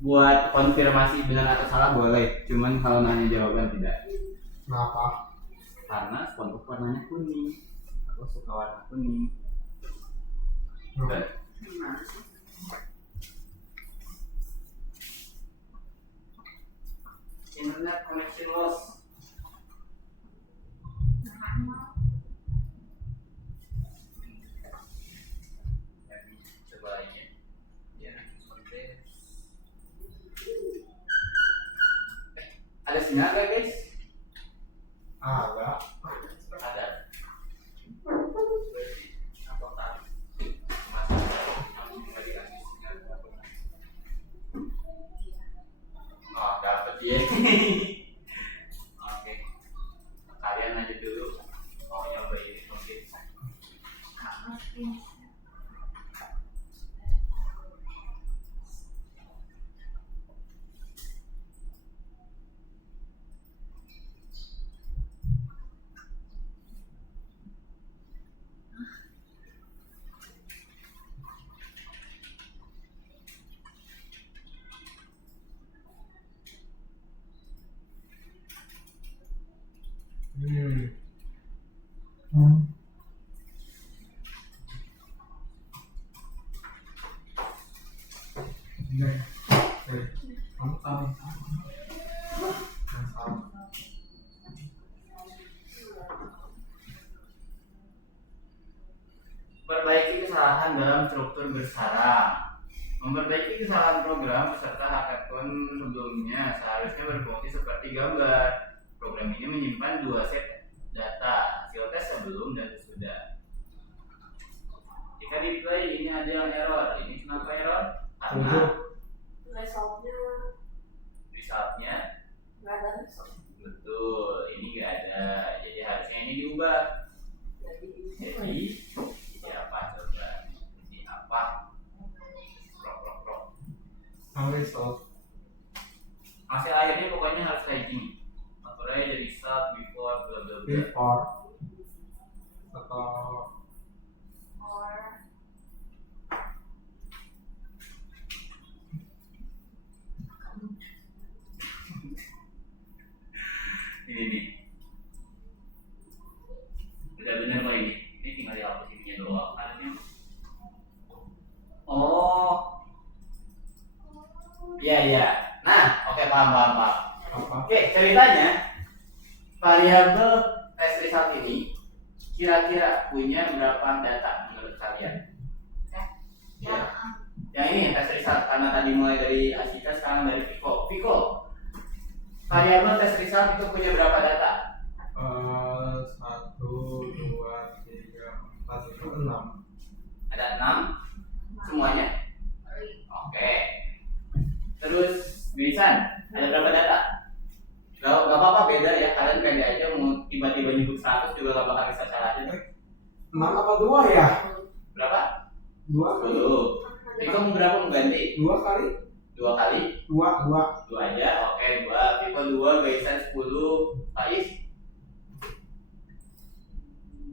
Buat konfirmasi benar atau salah boleh, cuman kalau nanya jawaban tidak. kenapa? Karena SpongeBob warnanya kuning. Aku suka warna kuning. Gimana sih? Internet connection loss. Coba ini. Ya, sampai. Ada sinyal nggak guys? Agak. Ada. Apakah masih nggak dikasih sinyal? Oh, dapet ya. Oke. Kalian aja dulu mau nyoba ini mungkin. Kamu tahu yang salah. Perbaiki kesalahan dalam struktur bersarang. Memperbaiki kesalahan program beserta hackathon sebelumnya seharusnya berfungsi seperti gambar. Program ini menyimpan dua set data, hasil tes sebelum dan sesudah. Jika di play ini ada yang error. Ini kenapa error? Karena resultnya Nggak ada result. betul, ini nggak ada. Jadi harusnya ini diubah. Jadi apa coba? Jadi apa? Prok. Kamu result. Hasil akhirnya pokoknya harus kayak gini. Aturnya jadi result before bla bla bla. Before atau Or Ini nih. Udah bener kok ini. Ini tinggal dihapus ininya doang. Harusnya. Oh. Iya. Nah, oke paham. apa? Oke, ceritanya variabel test result ini kira-kira punya berapa data menurut kalian? Ya. Yang ini tes result karena tadi mulai dari Asika sekarang dari Viko. Viko, variabel tes result itu punya berapa data? 1, 2, 3, 4, 5, 6. Ada 6 semuanya. Oke. Terus Wisan, ada berapa data? Gak apa-apa beda ya, kalian pede aja mau tiba-tiba nyebut 100 juga gak bakal bisa salah aja. 6 apa 2 ya? Berapa? 2 kali. 10. Viko mau berapa mau ganti? 2 kali. 2 kali? 2. 2 aja, oke 2. Viko 2, Wisan 10. Faiz?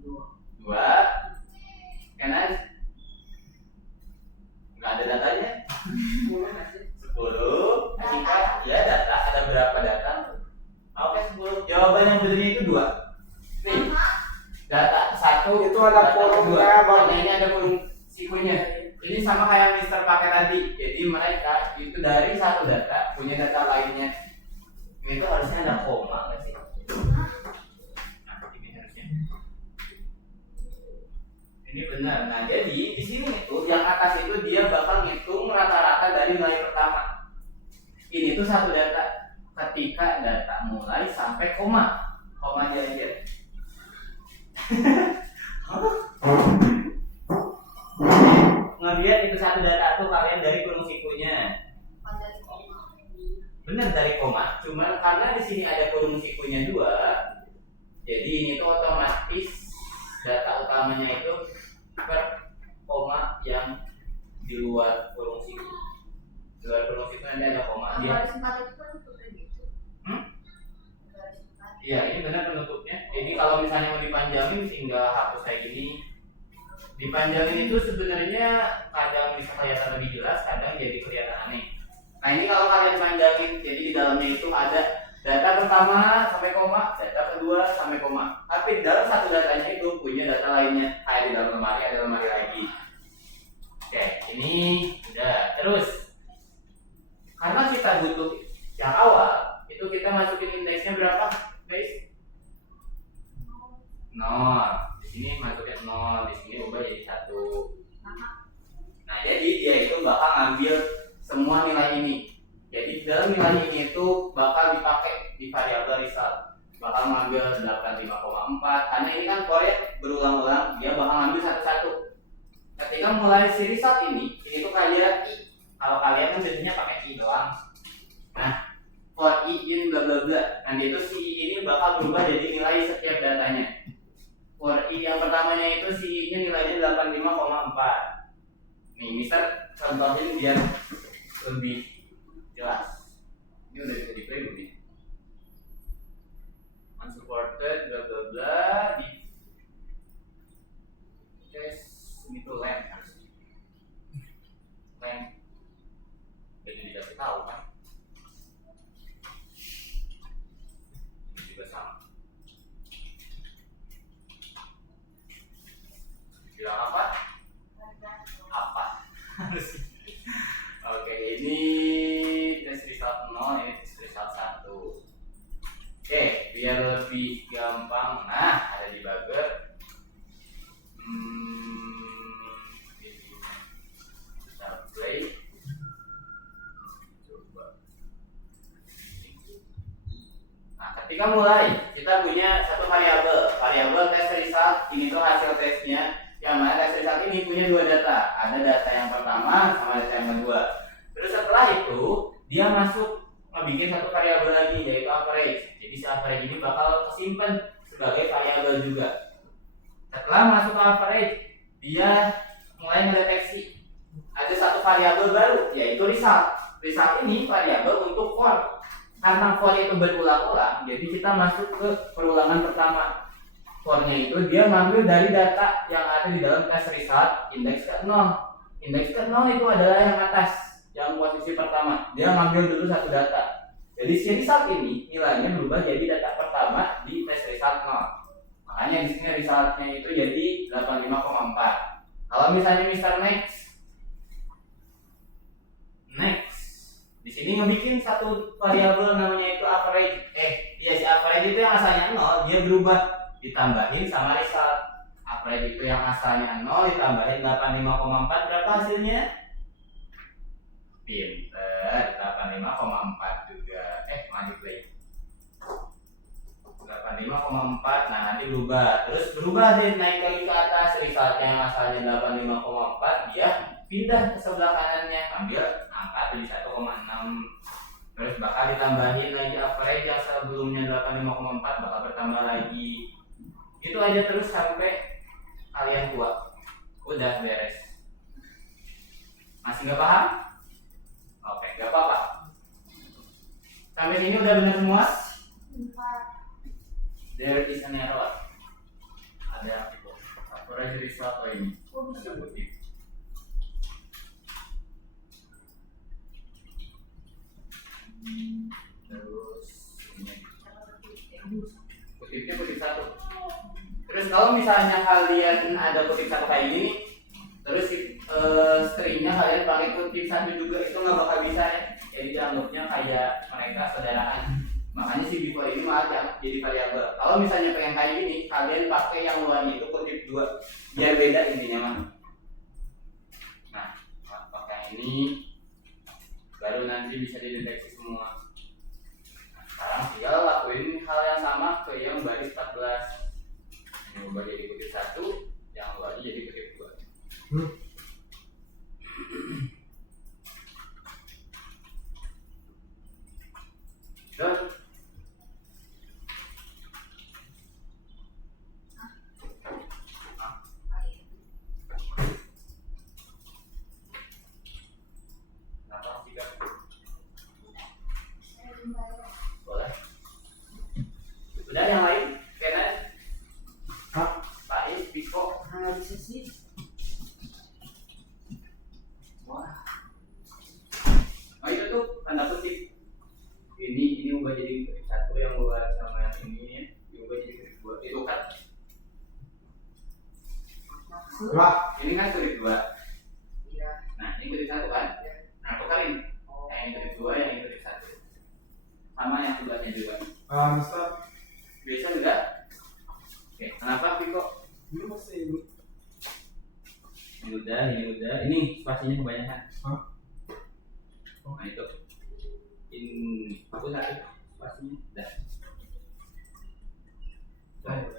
2. Kenas? Gak ada datanya? 10. Asika? Ya data, ada berapa data? Oke 10. Jawaban yang benar itu 2. Nih, data 1 Itu ada data kolomnya, Bang. Nah, ini ada kolom sikunya. Ini sama kayak Mister pakai tadi. Jadi mereka itu dari satu data punya data lainnya. Itu harusnya ada koma nggak sih? Nah, ini harusnya. Ini benar. Nah, jadi di sini itu yang atas itu dia bakal ngitung rata-rata dari nilai pertama. Ini tuh satu data. Ketika data mulai sampai koma aja. Ngelihat itu satu data tuh kalian dari kurung sikunya. Benar dari koma, cuman karena di sini ada kurung sikunya 2, jadi ini tuh otomatis data utamanya itu per koma yang di luar kurung siku. Di luar kurung siku nanti ada koma dia. garis 4 itu kan kayak gitu. Garis 4. Iya, ini benar penutupnya. Jadi kalau misalnya mau dipanjangin sehingga hapus kayak gini. Dipanjangin itu sebenarnya kadang yang bisa kelihatan lebih jelas, kadang jadi kelihatan aneh. Nah ini kalau kalian panjangin, jadi di dalamnya itu ada data pertama sampai koma, data kedua sampai koma. Tapi di dalam satu datanya itu punya data lainnya, kayak di dalam lemari ada lemari lagi. Oke, ini udah. Terus karena kita butuh yang awal, itu kita masukin indeksnya berapa, guys? 0. Di sini masukin 0, di sini ubah jadi 1. Nah, jadi dia itu bakal ngambil semua nilai ini. Jadi dalam nilai ini itu bakal dipakai di variabel result. Bakal ngambil 85,4 karena ini kan for-nya berulang-ulang, dia bakal ngambil satu-satu. Ketika mulai si result ini tuh kalian i. Kalau kalian kan biasanya pakai i doang. Nah, for i in bla bla bla. Nanti itu si i ini bakal berubah jadi nilai setiap datanya. For i yang pertamanya itu si i-nya nilainya 85,4. Nih, Mister contohin biar lebih jelas. Ini udah bisa di-play belum nih? Unsupported bla bla bla di tes itu lem harusnya. Lem. Jadi dikasih tahu kan? Ini juga sama. Bilang apa? Apa? Oke, ini tes result 0, ini tes result 1. Oke, biar lebih gampang, nah ada debugger. Kita play. Coba. Nah, ketika mulai, kita punya satu variabel tes result. Ini tuh hasil tesnya. Yang mana tes result ini punya dua data. Ada data yang pertama sama data yang kedua. Terus setelah itu dia masuk ngebikin satu variabel lagi yaitu average. Jadi si average ini bakal kesimpan sebagai variabel juga. Setelah masuk ke average, dia mulai mendeteksi ada satu variabel baru yaitu result. Result ini variabel untuk for. Karena for itu berulang-ulang, jadi kita masuk ke perulangan pertama. For-nya itu dia ngambil dari data yang ada di dalam tes result indeks ke 0. Indeks ke 0 itu adalah yang atas, yang posisi pertama. Dia ngambil dulu satu data. Jadi si result ini nilainya berubah jadi data pertama di tes result 0. Makanya di sini resultnya itu jadi 85,4. Kalau misalnya Mr. Next, di sini ngebikin satu variabel namanya itu average. Si average itu yang asalnya 0, dia berubah ditambahin sama result. Average itu yang asalnya 0 ditambahin 85,4, berapa hasilnya? Pinter, 85,4 juga. Maju play. 85,4, nah nanti berubah. Terus berubah deh, naik lagi ke atas. Resultnya yang asalnya 85,4, dia pindah ke sebelah kanannya, ambil angka jadi 1,6. Terus bakal ditambahin lagi average yang sebelumnya 85,4 bakal bertambah lagi. Itu aja terus sampai kalian tua. Udah beres. Masih nggak paham? Oke, nggak apa-apa. Sampai sini udah benar semua? There is an error. Ada itu. Average result ini. Ada putih. Terus kutipnya kutip 1. Terus kalau misalnya kalian ada kutip 1 kayak gini, terus stringnya kalian pakai kutip 1 juga, itu nggak bakal bisa ya. Jadi dianggapnya kayak mereka saudaraan. Makanya si before ini malah jadi variabel. Kalau misalnya pengen kayak gini, kalian pakai yang luarnya itu kutip 2 biar beda intinya mah. Nah, pakai ini baru nanti bisa dideteksi semua. Nah, sekarang tinggal lakuin hal yang sama ke yang baris 14. Yang ubah jadi kutip 1, yang luarnya jadi kutip 2. Dan boleh. Udah yang lain? Kenan? Pak Is, Biko? Analisis sih. sama yang sebelahnya juga. Mister, Biasa enggak? Oke, kenapa Viko? ini masih Ini udah, ini spasinya kebanyakan. Hah? Nah itu, ini aku satu spasinya, dah. oh, ya.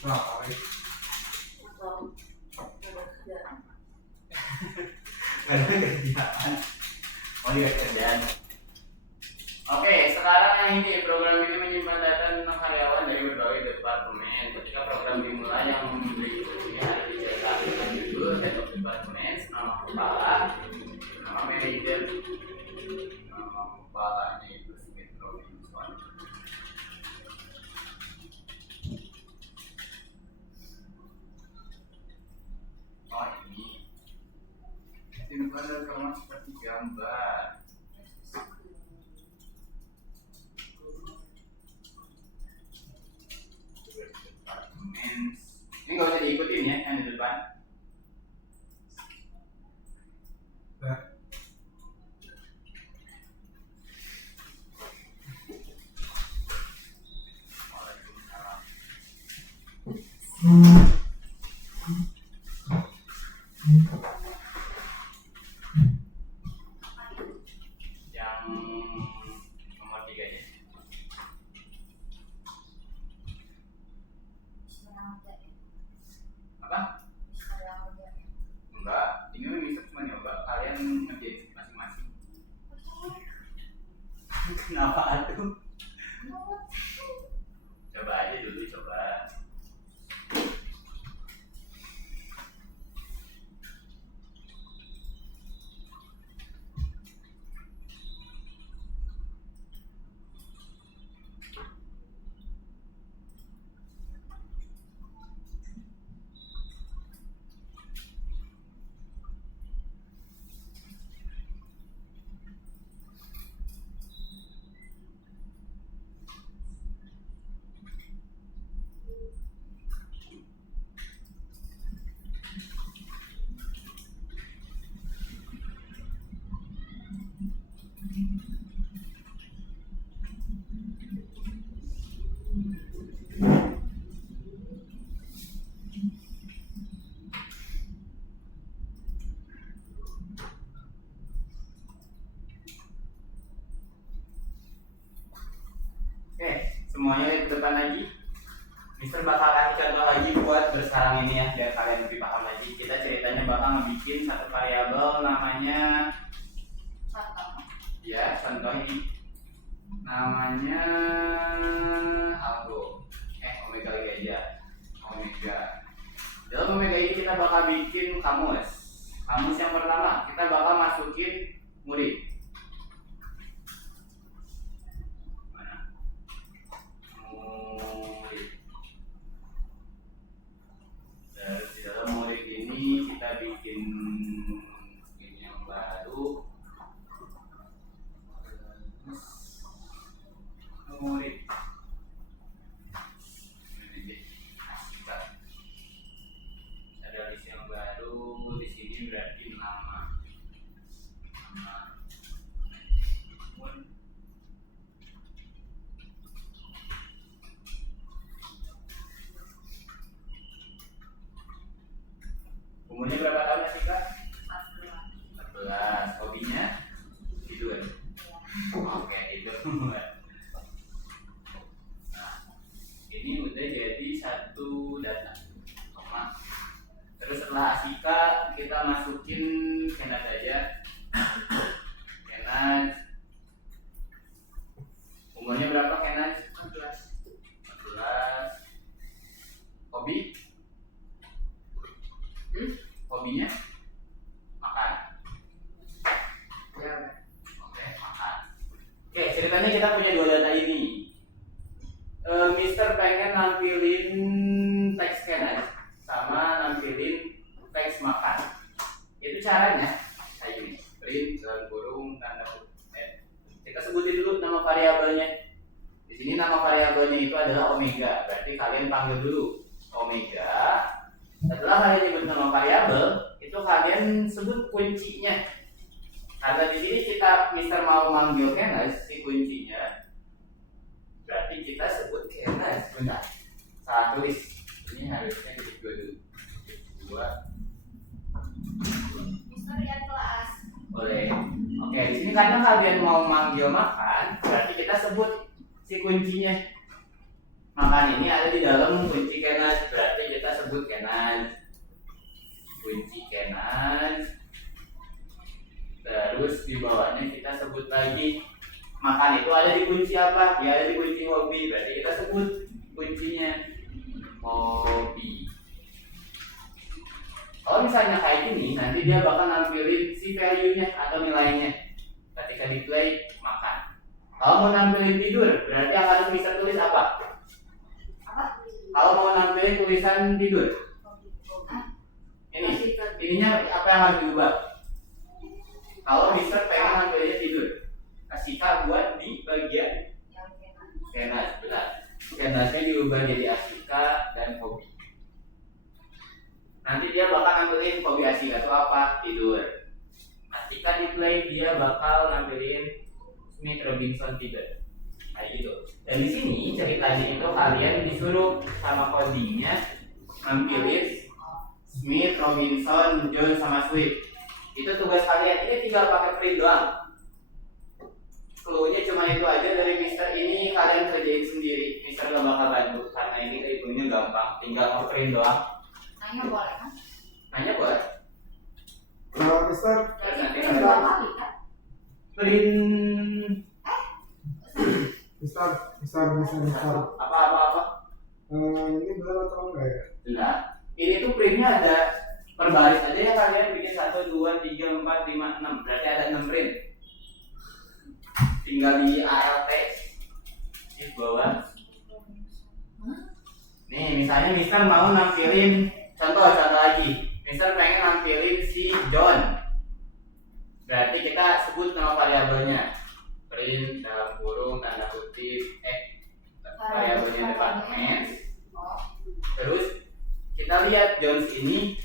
Nah, baik. Ada kerjaan. Oh iya kerjaan. Oke, sekarang yang ini program ini menyimpan data tentang karyawan dari berbagai departemen. Ketika program dimulai yang berikut ini harus dicetak dengan judul head of department, nama kepala, nama manajer, nama kepalanya itu Smith Robinson. Oh ini. Simpan dan format seperti gambar. Ini nggak usah diikutin ya yang di depan. Nah, Waalaikumsalam. Yang nomor 3 nya. Apa? Enggak, ini Mister cuma nyoba. Kalian ngerjain masing-masing. Kenapa tuh? Coba aja dulu, coba. Oke, semuanya ke depan lagi. Mister bakal kasih contoh lagi buat bersarang ini ya, biar kalian lebih paham lagi. Kita ceritanya bakal ngebikin satu variabel namanya, ya contoh ini namanya algo, omega lagi aja, omega. Dalam omega ini kita bakal bikin kamus. Kamus yang pertama kita bakal masukin murid. Terus di dalam murid ini kita bikin ini yang baru. Murid. Ada list yang baru di sini berarti nama. Umurnya berapa tahun sih Kak? 14. Hobinya? Gitu kan? Oke, itu. Nah, ini udah jadi satu data. Koma. Terus setelah Asika kita masukin Kenaz aja. Kenaz. Umurnya berapa Kenaz? 14. Hobi? Hobinya makan. Ya. Oke, makan. Oke, ceritanya kita punya dua data ini. Mister pengen nampilin teks scanner sama nampilin teks makan. Itu caranya kayak gini. Print dalam kurung tanda kutip. Kita sebutin dulu nama variabelnya. Di sini nama variabelnya itu adalah omega. Berarti kalian panggil dulu omega. Setelah kalian nyebut nama variabel, itu kalian sebut kuncinya. Karena di sini Mister mau manggil Kenas si kuncinya. Berarti kita sebut Kenas. Bentar. Salah tulis. Ini harusnya ketik dulu. Mister lihat kelas. Boleh. Oke, di sini karena kalian mau manggil makan, berarti kita sebut si kuncinya. Makan ini ada di dalam kunci Kenas, berarti kita sebut Kenas. Kunci Kenas. Terus di bawahnya kita sebut lagi makan itu ada di kunci apa? Ya ada di kunci hobi, berarti kita sebut kuncinya hobi. Kalau misalnya kayak gini, nanti dia bakal nampilin si value-nya atau nilainya ketika di play makan. Kalau mau nampilin tidur, berarti yang harus bisa tulis apa? Apa? Kalau mau nampilin tulisan tidur, ininya apa yang harus diubah? Kalau Mister pengen nampilinnya tidur, kasih K buat di bagian Yang kenas. Kenas, benar. Kenasnya diubah jadi asika dan hobi. Nanti dia bakal nampilin hobi asika itu apa? Tidur. Ketika di play dia bakal nampilin Smith Robinson tidur. Kayak gitu. Dan di sini ceritanya itu kalian disuruh sama codingnya nampilin Smith, Robinson, Jones sama Swift. Itu tugas kalian. Ini tinggal pakai print doang. Clue-nya cuma itu aja dari Mister. Ini kalian kerjain sendiri. Mister gak bakal bantu karena ini hitungnya gampang. Tinggal print doang. Nanya boleh kan? Nanya boleh. Mister, Terus Jadi nanti print kalian dua kali kan? print Mister. apa. Ini benar atau enggak ya? Nah, ini tuh printnya ada per baris aja ya kalian bikin 1, 2, 3, 4, 5, 6. Berarti ada 6 print. Tinggal di ALT di bawah. Nih, misalnya Mister mau nampilin contoh lagi. Mister pengen nampilin si John. Berarti kita sebut nama variabelnya. Print dalam kurung tanda kutip variabelnya departemen. Terus kita lihat Jones ini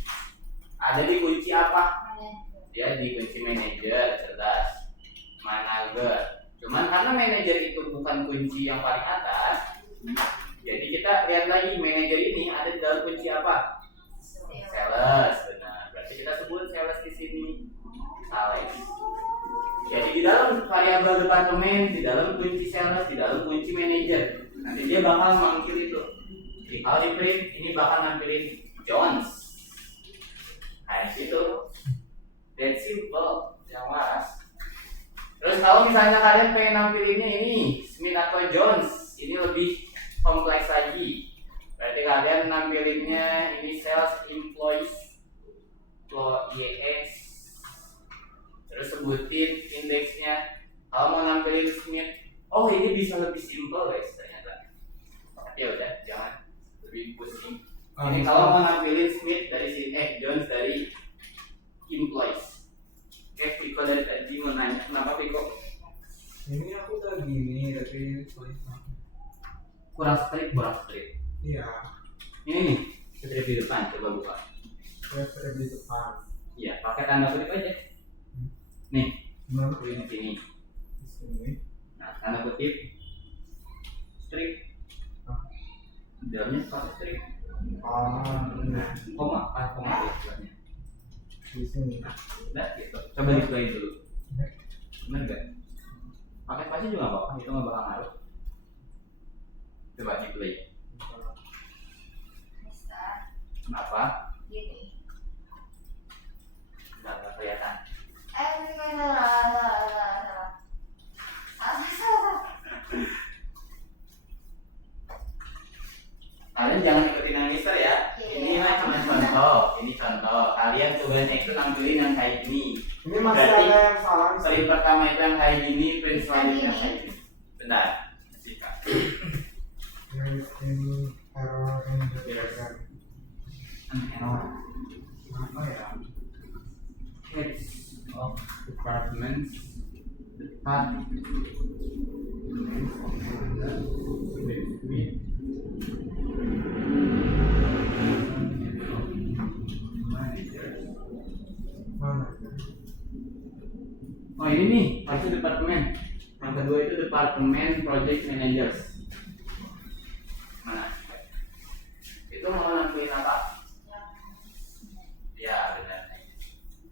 ada di kunci apa? Dia di kunci manajer, cerdas, manager. Cuman karena manajer itu bukan kunci yang paling atas, jadi kita lihat lagi manajer ini ada di dalam kunci apa? Sales, benar. Berarti kita sebut sales di sini. Sales. Jadi di dalam variabel departemen, di dalam kunci sales, di dalam kunci manajer. Nanti dia bakal manggil itu. Jadi kalau di print ini bakal nampilin Jones. Nah itu, that's simple, yang waras. Terus kalau misalnya kalian pengen nampilinnya ini Smith atau Jones, ini lebih kompleks lagi. Berarti kalian nampilinnya ini sales employees, YS. Terus sebutin indeksnya. Kalau mau nampilin Smith, oh ini bisa lebih simple guys ternyata. Tapi ya udah, jangan lebih pusing. Ini kalau mau nampilin Smith dari sini, Jones dari employees. Oke, Piko dari tadi mau nanya, kenapa Piko? Ini aku udah gini, tapi soalnya Kurang strip. iya, Ini nih, strip di depan, coba buka. saya di depan. Iya, pakai tanda kutip aja. Nih, Benar di sini. di sini. Nah, tanda kutip strip. Di dalamnya pakai strip. Nah, Koma istilahnya. di sini. Udah gitu. Coba di play dulu. Bener nggak? Pakai spasi juga nggak apa-apa, itu nggak bakal ngaruh. Coba di play. Mister, Kenapa? gini. Nggak kelihatan. Ini kan salah. Kalian jangan ikutin yang Mister ya. Ini mah cuma contoh. contoh. Kalian tugasnya itu nampilin yang kayak gini. Ini masih Berarti ada yang salah. print pertama itu yang kayak gini, print selanjutnya Ini. kayak gini. Bentar. Sikat. Ini error in the program. Error. Apa ya? Heads of departments. Mana? Oh ini nih, itu departemen. Yang kedua itu departemen project managers. Mana? Itu mau nampilin apa? Ya benar.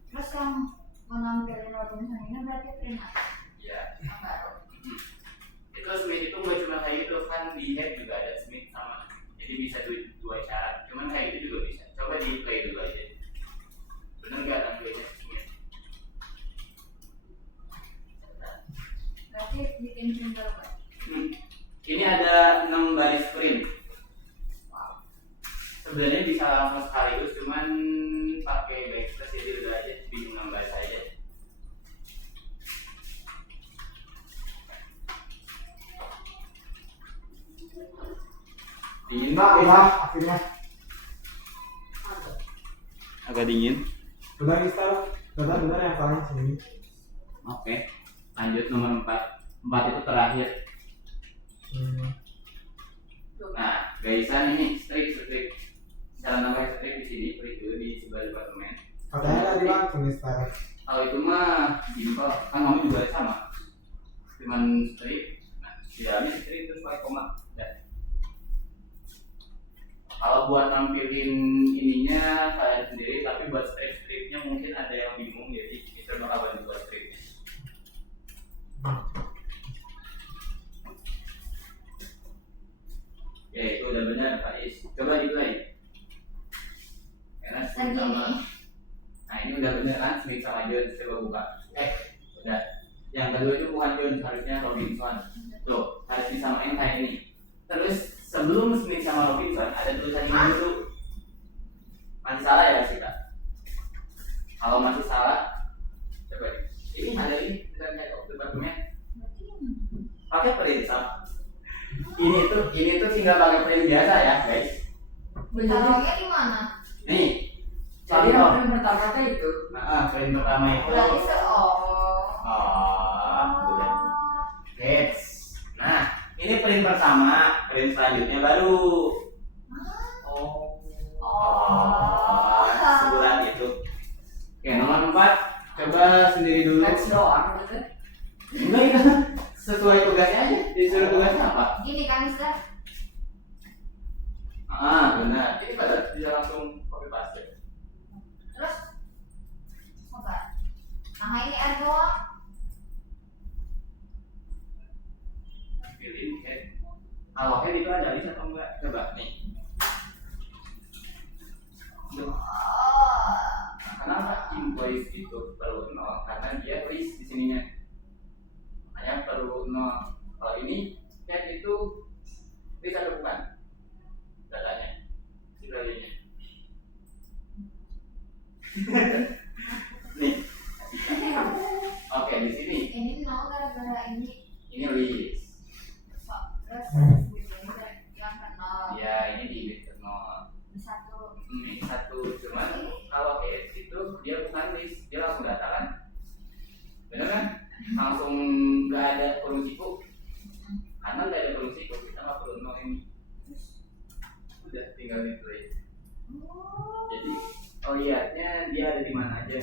Terus yang menampilkan Robinson ini berarti print apa? Ya. Yang baru. Itu Smith itu nggak cuma kayak gitu kan, di head juga ada Smith sama. Jadi bisa dua cara. Cuman kayak gitu juga bisa. Coba di play dulu aja. Bener nggak nampilnya Smith? Berarti bikin print baru kan? Ini ada 6 baris print. Sebenarnya bisa langsung sekaligus, cuman pakai backspace jadi udah aja bikin 6 baris aja. Dingin Nah, udah akhirnya. agak dingin. Udah install. Benar yang salah sini. Oke, lanjut nomor 4. 4 itu terakhir. Nah, gaisan ini strip. Cara namanya strip di sini, itu di sebelah departemen. Katanya tadi langsung install. Kalau itu mah simpel, kan kamu juga sama. Cuman strip, nah di dalamnya strip terus pakai koma. Ya. Kalau buat nampilin ininya kalian sendiri, tapi buat strip-stripnya mungkin ada yang bingung, jadi kita bakal bantu buat stripnya. Ya itu udah benar Pak Is. Coba di play. Karena Lagi sama. nih. Nah ini udah bener kan, Smith sama Jones, coba buka. Udah. Yang kedua itu bukan Jones, harusnya Robinson. Tuh, harus disamain kayak ini. Terus sebelum Smith sama Robinson ada tulisan ini dulu. Masih salah ya kita? Kalau masih salah, coba ini ada ini tulisan kayak departemen. Berarti ini. Pakai print sama. Ini tuh tinggal pakai print biasa ya guys. Taruhnya di mana? Nih, Jadi contoh. yang pertama teh itu. Nah, print pertama itu. Berarti Udah. Heads. Nah, ini print pertama, print selanjutnya baru. Sebulan itu. Oke, nomor 4. Coba sendiri dulu. Let's doang gitu. Enggak itu. Sesuai tugasnya aja. Disuruh tugasnya apa? Gini kan Mister? Benar. Ini pada bisa langsung copy paste. Terus coba. Nah ini R doang. Pilih head. Kalau head itu ada list atau enggak? Coba nih. Kenapa invoice itu perlu 0? Karena dia list di sininya. Makanya perlu 0. Kalau ini head itu list atau bukan? Datanya. Si valuenya. Nih. Oke, di sini. Ini nol gara-gara ini. Ini list. Terus yang ke nol. Ya, ini di list 0. Di satu. Ini satu, cuman kalau heads itu dia bukan list, dia langsung data kan? Bener kan? Langsung nggak ada perlu siku, karena nggak ada perlu siku, kita nggak perlu nol ini. Udah tinggal di play. Jadi lihatnya dia ada di mana aja.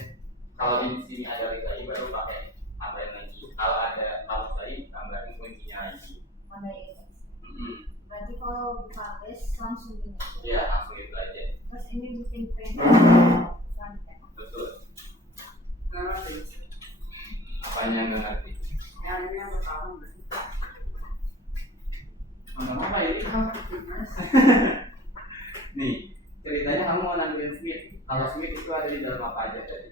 Kalau di sini ada list lagi baru pakai tambahin lagi. Kalau ada paus lagi tambahin kuncinya lagi. Ada ini. Berarti kalau buka list langsung gini. Ya langsung itu aja. Terus ini bikin print. Selanjutnya. Betul. Nggak ngerti. Apanya nggak ngerti? Yang ini yang pertama berarti. Ngomong apa ini? Mas. Nih, ceritanya kamu mau nampilin Smith. Kalau Smith itu ada di dalam apa aja tadi?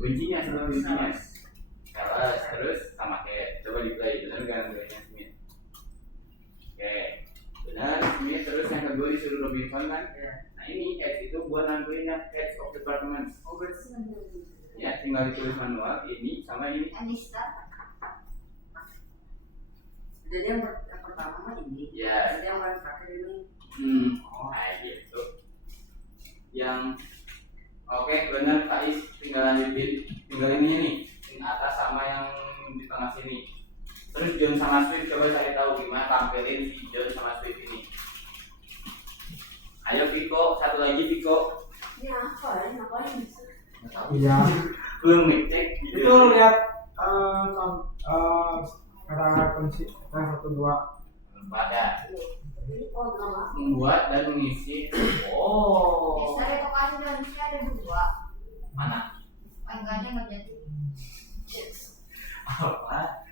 Kuncinya, sebelum kuncinya. Sales, terus sama kayak coba di play, bener nggak nampilnya Smith? Oke, Benar, ini terus yang kedua disuruh Robinson kan. Ya. Nah ini heads itu buat nantuin yang heads of department. Oh berarti Ya tinggal ditulis manual ini sama ini. Anista. jadi yang pertama mah ini. Ya. Jadi yang paling terakhir ini. Oh kayak gitu. Yang oke benar Faiz, tinggal lanjutin. Tinggal ini nih, yang atas sama yang di tengah sini. Terus John sama Swift coba cari tahu gimana tampilin si John sama Swift ini. Ayo Viko, satu lagi Viko. Ini apa ya? Ngapain? Iya. Belum ngecek gitu. Itu lihat kata kunci satu dua. Pada Oh, nama. membuat dan mengisi. Oh. Biasanya lokasi Indonesia ada 2. Mana? Enggaknya nggak jadi. Apa?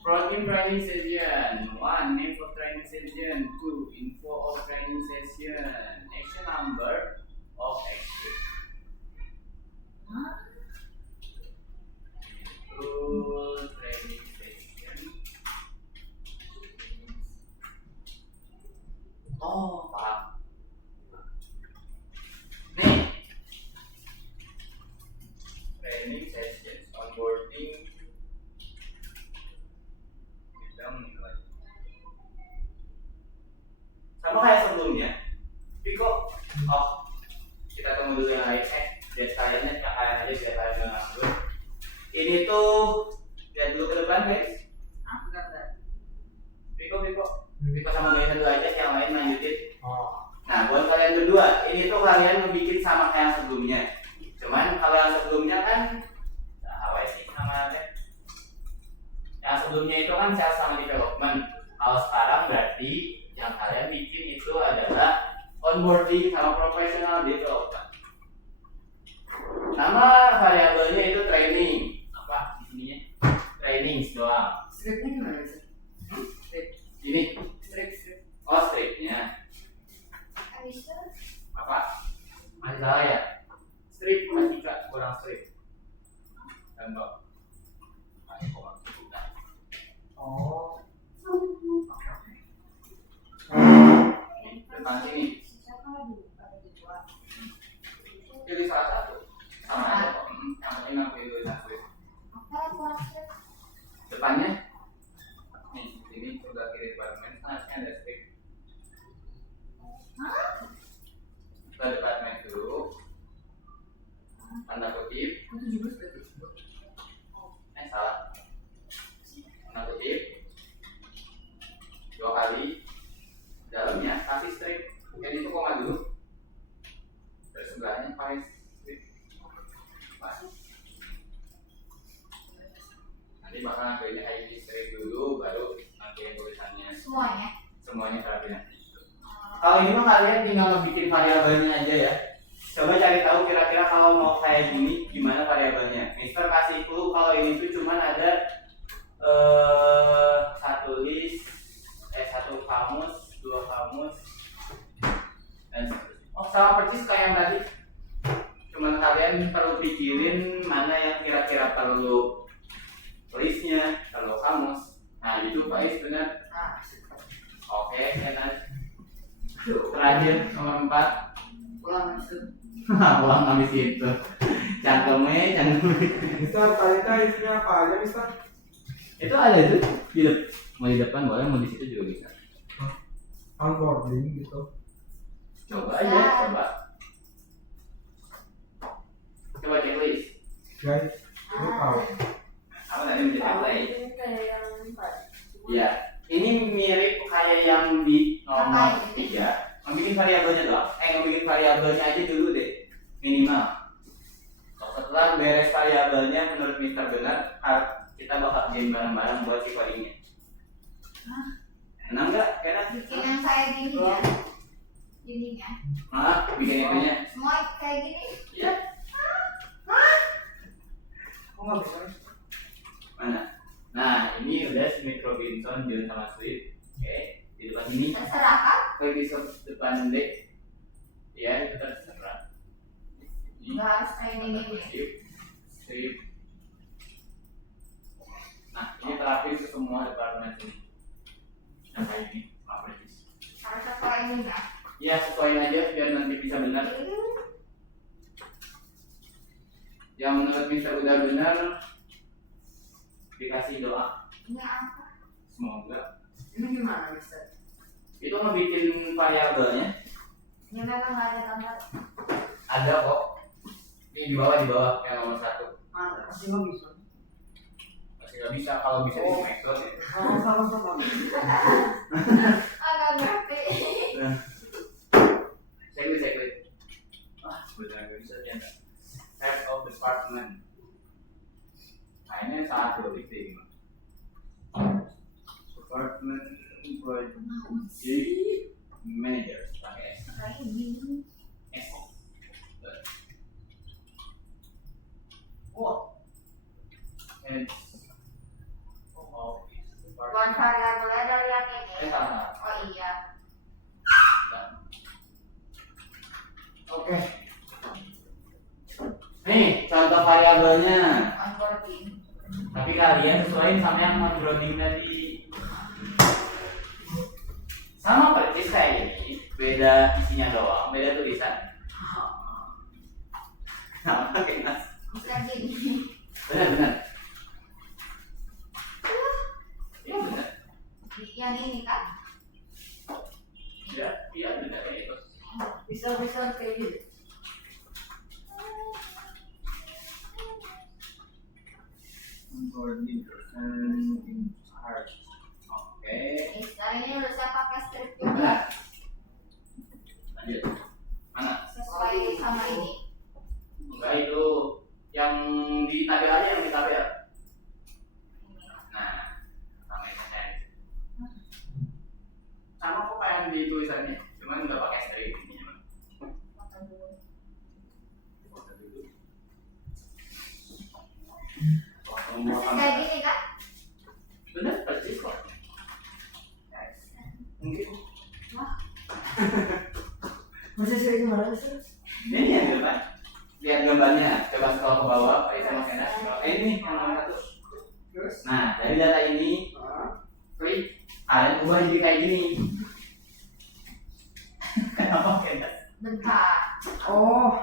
Protein training session. 1. Name of training session. 2. Info of training session. Action number of action. Training session. Oh, paham. Nih. Training sessions, onboarding. Kita menilai. Sama kayak sebelumnya. Piko. Oh, kita tunggu dulu yang lain. Biar kaliannya kalian aja biar kalian nggak nganggur. Ini tuh lihat dulu ke depan guys. Enggak. Piko sama kalian dulu aja, yang lain lanjutin. Oh. Nah, buat kalian berdua, ini tuh kalian ngebikin sama kayak yang sebelumnya. Cuman kalau yang sebelumnya kan, awal sih sama aja. Yang sebelumnya itu kan sales sama development. Kalau sekarang berarti yang kalian bikin itu adalah onboarding sama professional development. Nama variabelnya itu training. Apa di sini ya? Training doang. Stripnya gimana sih? Ini, Strip. oh stripnya. Anista. Apa? Masih salah ya? Strip masih kurang strip. Tembak. Masih kurang strip. Oh. Ini depan sini. Siapa lagi? Ada 2. Pilih salah satu. Sama aja kok. Yang penting aku itu strip. Apa yang kurang sih? Depannya. Nih, ini udah kiri departemen. Harusnya ada strip. Kita departemen dulu. Tanda kutip. Itu juga berarti. Salah. Tanda kutip. 2 kali. Dalamnya kasih strip. Yang itu koma dulu. Dari sebelahnya pakai strip. Pas. Nanti bakal ngambilnya kayak di strip dulu, baru nanti yang tulisannya Semuanya. semuanya rapi nanti. Kalau ini mah kalian tinggal ngebikin variabelnya aja ya. Coba cari tahu kira-kira kalau mau kayak gini gimana variabelnya. Mister kasih clue kalau ini tuh cuman ada satu list, satu kamus, 2 kamus, dan seterusnya. Oh sama persis kayak yang tadi. Cuman kalian perlu pikirin mana yang kira-kira perlu listnya, perlu kamus. Nah itu Pak Is benar. Oke, enak. Terakhir nomor 4. Pulang masuk. Pulang habis itu. Cangkemnya. Mister, tadi isinya apa aja, Mister? Itu ada itu mau di depan boleh, mau di situ juga bisa. Onboarding gitu. Coba aja, coba checklist. Guys, lu tahu. Apa tadi menjadi checklist? Kayak yang empat. Iya, ini mirip kayak yang di nomor 3. Membikin variabelnya doang. Ngebikin variabelnya aja dulu deh, minimal. Setelah beres variabelnya menurut Mister benar, kita bakal bikin bareng-bareng buat si codingnya. Enak nggak? Enak. Bikin yang saya gini ya. Gininya. Bikin itunya. Semua kayak gini. Iya. Kok nggak bisa? Mana? Nah, ini udah Smith Robinson, John sama Swift. Oke, di depan ini. Terserah kan? Klik di depan D. Ya, itu terserah. Nggak harus training ini. Sip. Nah, ini terapin ke semua departemen sini. Yang kayak ini, Pak Persis. Harus sesuai ini ya. Ya sesuaiin aja biar nanti bisa benar. Yang menurut Mister udah benar dikasih doa. Ini apa? Semoga. Ini gimana Mister? Itu ngebikin variabelnya. Ini memang nggak ada gambar. Ada kok. Ini di bawah yang nomor 1. Mana? Pasti nggak bisa. Masih nggak bisa, kalau bisa di smackdown ya. Sama. Agak ngerti. Sekali. Ah, benar nggak bisa ternyata. Head of department. Nah ini saat logik deh. Department project manager pakai S. Kayak ini. S. Oh, And oh, Bukan variabelnya dari yang ini. salah. Oh iya. Oke. Nih contoh variabelnya. Onboarding. Tapi kalian sesuaiin sama yang onboarding tadi. Sama persis kayak ini, beda isinya doang, beda tulisan. Sama kayak Mas. Bisa gini. Benar. Iya benar. Yang ini kan? Iya benar kayak itu. bisa kayak gitu. Onboarding person in charge. Oke. Ini harusnya pakai script Benar. juga. Lanjut. Mana? Sesuai sama ini. Enggak itu yang di tabel aja yang di tabel. Nah, sama ini kan. Sama kok kayak yang di tulisannya, cuman nggak pakai string intinya. Foto dulu. Foto dulu. Persis kayak gini kan? Bener persis kok. Mungkin Wah, Masih kayak gimana Mister? ini yang di depan. Lihat gambarnya, coba scroll ke bawah, Pak Mas Enas. Ini yang nomor 1. Terus? Nah, dari data ini, klik kalian ubah jadi kayak gini. Kenapa Enas? bentar. Oh,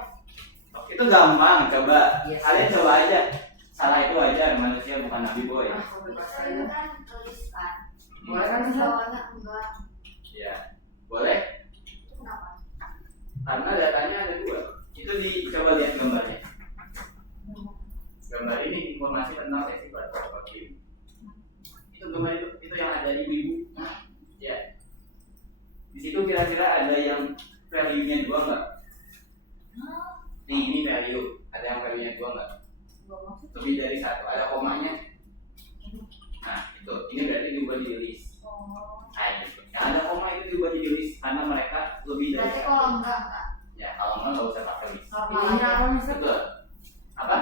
Itu gampang, coba. Yes. Kalian coba aja. Salah itu wajar, manusia bukan nabi boy. Bisa ini kan tuliskan. boleh kan Mister? Bawahnya enggak. Ya, boleh. Kenapa? Karena datanya ada 2. Itu coba lihat gambarnya. Gambar ini informasi tentang sesi praktik. Itu gambar itu yang ada ibu-ibu. Ya. Di situ kira-kira ada yang value-nya 2 enggak? Nih, ini value. Ada yang value-nya 2 enggak? Lebih dari 1. Ada komanya. Nah, itu. Ini berarti diubah jadi list. Nah, gitu. Yang ada koma itu diubah jadi list karena mereka lebih dari Berarti 1. kalau enggak. Ya, kalau enggak usah pakai list. Normal Ini aja. apa Mister? Betul. Apa?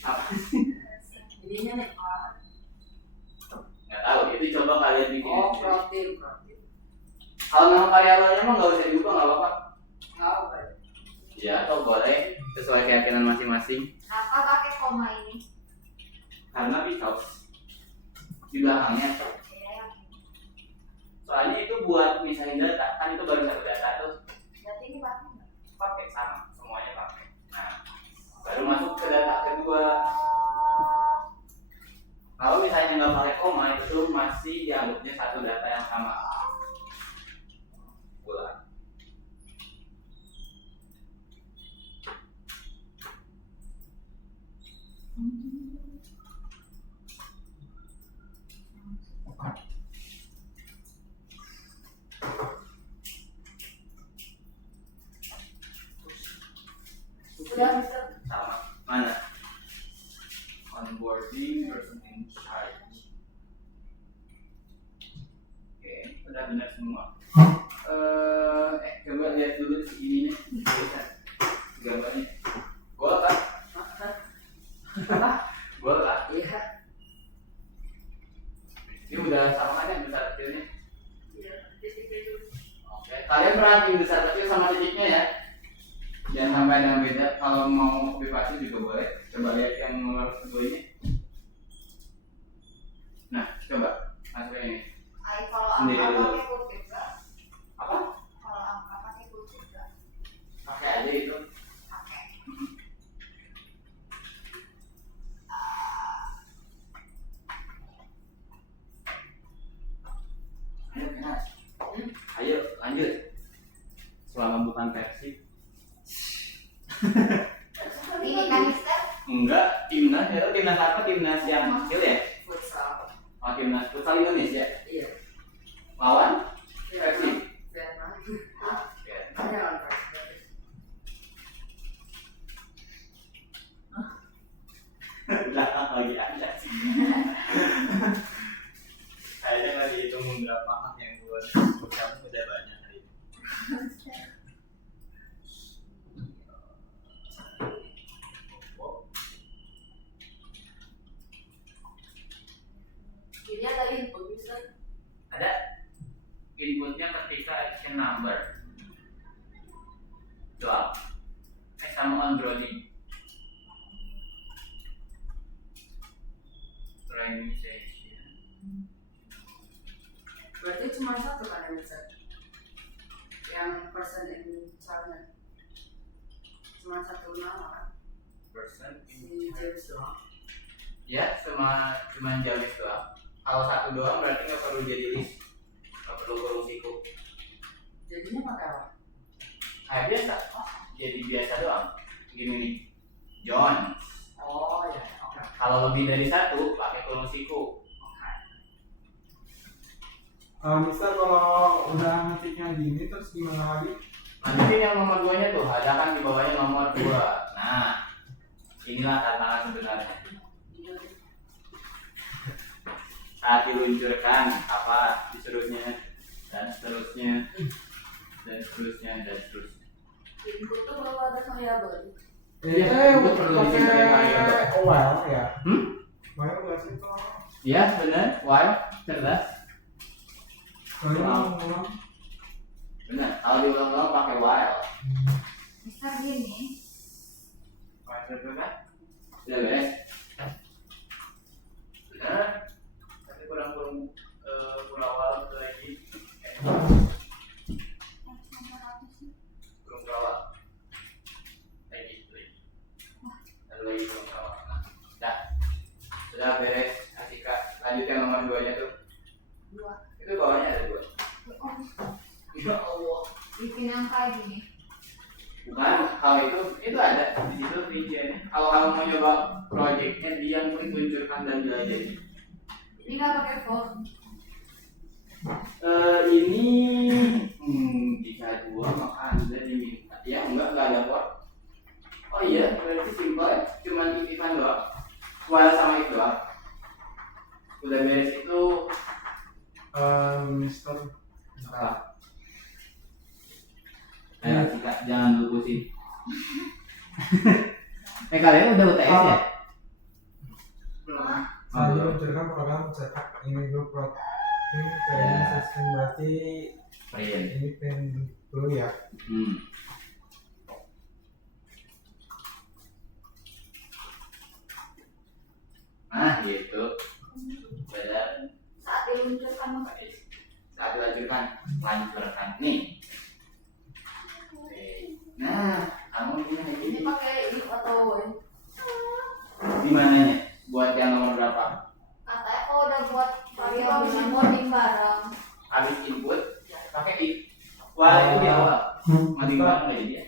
Apa? Ininya nih. Nggak tahu. Itu coba kalian bikin. Oh, sendiri. protein. Kalau nama variabelnya mah nggak usah diubah, nggak apa-apa. Nggak apa. Ya, atau boleh sesuai keyakinan masing-masing. Apa pakai koma ini? Karena because di belakangnya. Ya, Soalnya itu buat misalnya data, kan itu baru 1 data tuh. berarti ini pakai enggak? Pakai sama, semuanya pakai. Nah, baru masuk ke data kedua. Kalau misalnya nggak pakai koma, itu masih dianggapnya 1 data yang sama. Bulan. Sudah Mister? Sama. Mana? Onboarding person in charge. Oke, udah benar semua. Coba lihat dulu ininya, gambarnya. Gol kan? Gol kan? Iya. Ini udah sama kan yang besar kecilnya? Iya, titiknya itu. Oke, kalian perhatiin besar kecil sama titiknya ya. Jangan sampai ada yang beda. Kalau mau copy paste juga boleh. Coba lihat yang nomor 2 ini. Nah, coba masukin ini. sendiri Apa dulu. pakai kutip nggak? Apa? Kalau angka pakai kutip nggak? Pakai aja itu. Pakai. Ayo Nas. Ayo lanjut. Selama bukan Persib. Ini kan Mister. Enggak, timnas itu timnas apa? Timnas yang kecil ya? Futsal. Oh, timnas futsal Indonesia. Iya. Lawan Vietnam. Persib. Vietnam. Ya. Hanya lawan Persib. Belakang lagi ada sih. Kayaknya nggak dihitung berapa hak yang buat kamu udah banyak hari ini. Ini ada input bisa. Ada inputnya ketika action number. Doa. Sama onboarding. Training session. Berarti cuma satu kan yang bisa. Yang person in charge. Cuma satu nama kan. Person Si James doang. ya cuma James doang. Kalau satu doang berarti nggak perlu jadi list, nggak perlu kurung Jadinya pakai apa? kayak biasa. Jadi biasa doang. Gini nih, John. Oh ya, oke. Kalau lebih dari satu pakai kurung siku. Mister kalau udah ngetiknya gini terus gimana lagi? Lanjutin yang nomor 2-nya tuh, ada kan di bawahnya nomor 2. Nah, inilah tantangan sebenarnya. Saat diluncurkan apa disuruhnya dan seterusnya dan seterusnya dan seterusnya. Input tuh kalau ada variabel. Iya, itu perlu pakai disimpan variabel. while ya. While While nggak sih kalau Iya benar, while cerdas. ngulang-ngulang. Benar, kalau diulang-ulang pakai while. Mister gini. While cerdas. Sudah beres. Benar. Tapi kurang awal lagi. Kurang awal. Lagi. Lalu lagi kurang awal. Nah, sudah beres. Kasih Kak. Lanjutkan nomor 2-nya tuh. 2. Itu bawahnya ada 2. Oh, Ya Allah. bikin angka gini. Bukan, kalau itu ada di situ rinciannya. Kalau kamu mau nyoba projectnya dia yang luncurkan dan jelajahi. Ini nggak pakai form. Ini jika 2 maka Anda diminta. Ya enggak ada form. Oh iya, berarti simple ya. Cuma titipan doang. While sama itu doang. Udah beres itu Mister apa? Ayo Cika, jangan dulu pusing. Kalian udah UTS ya? Belum. saat diluncurkan program cetak ini dulu ini training session berarti Print. ini print dulu ya. Nah gitu. Benar. Saat diluncurkan Saat dilanjutkan, lanjutkan nih. Nah, kamu ini Ini pakai if atau when? di mananya? Buat yang nomor berapa? katanya kalau udah buat variabel onboarding bareng. Habis input, pakai if. Wah itu di awal. Mati banget nggak jadi ya?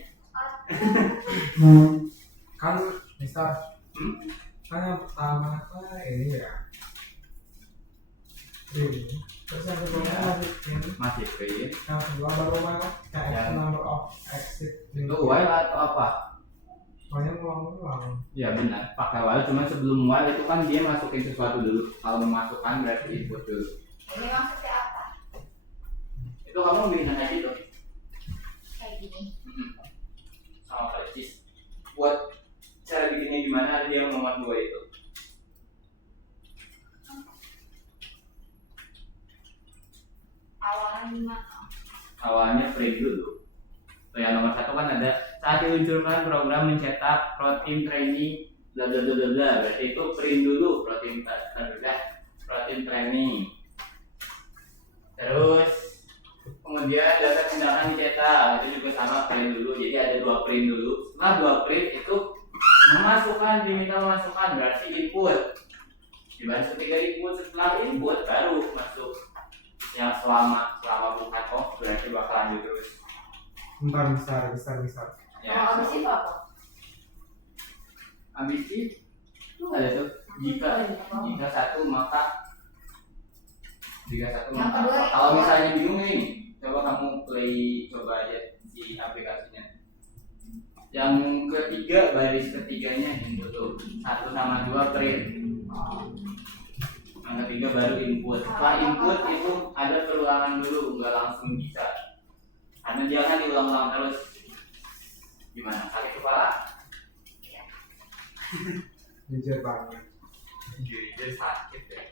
Kan Mister kan yang pertama kan ini ya ini terus yang kedua masih ini Masih print. yang kedua baru main kayak Ya. number of exit Itu while atau apa? pokoknya ngulang-ngulang. Ya benar, pakai while. Cuman sebelum while itu kan dia masukin sesuatu dulu. Kalau memasukkan berarti input dulu. Ini maksudnya apa? Itu kamu bikin aja gitu. Kayak gini. Sama persis. Buat cara bikinnya gimana ada di yang nomor 2 itu. Awalnya gimana? Awalnya print dulu. Yang nomor 1 kan ada saat diluncurkan program mencetak protein training bla bla bla bla bla. Berarti itu print dulu protein training. Terus kemudian data tindakan dicetak itu juga sama print dulu. Jadi ada 2 print dulu. Setelah 2 print itu diminta memasukkan berarti input. Dibantu 3 input, setelah input baru masuk yang selama bukan off berarti bakal lanjut terus. Bentar, besar. Kalau habis itu apa? Habis itu ada tuh jika satu maka Yang kedua itu kalau misalnya bingung nih coba kamu coba aja si aplikasinya. Yang ketiga baris ketiganya input tuh 1 sama 2 print. Yang ketiga baru input. Setelah input itu ada perulangan dulu, nggak langsung bisa. Karena jangan diulang-ulang terus. Gimana? Sakit kepala? Jujur banget. Jujur sakit ya.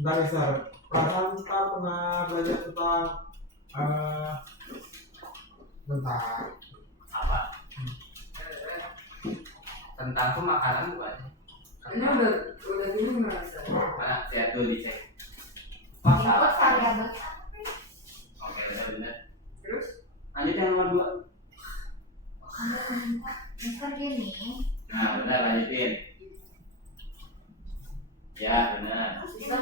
Bentar, perasaan kita pernah belajar tentang bentar. Apa? Tentang tuh makanan bukan? Ini udah gini merasa. Mana? Lihat dulu dicek. input variabel. Oke, benar. Terus? Lanjut yang nomor 2. Mister gini, Nah, benar, lanjutin. Ya, benar. bisa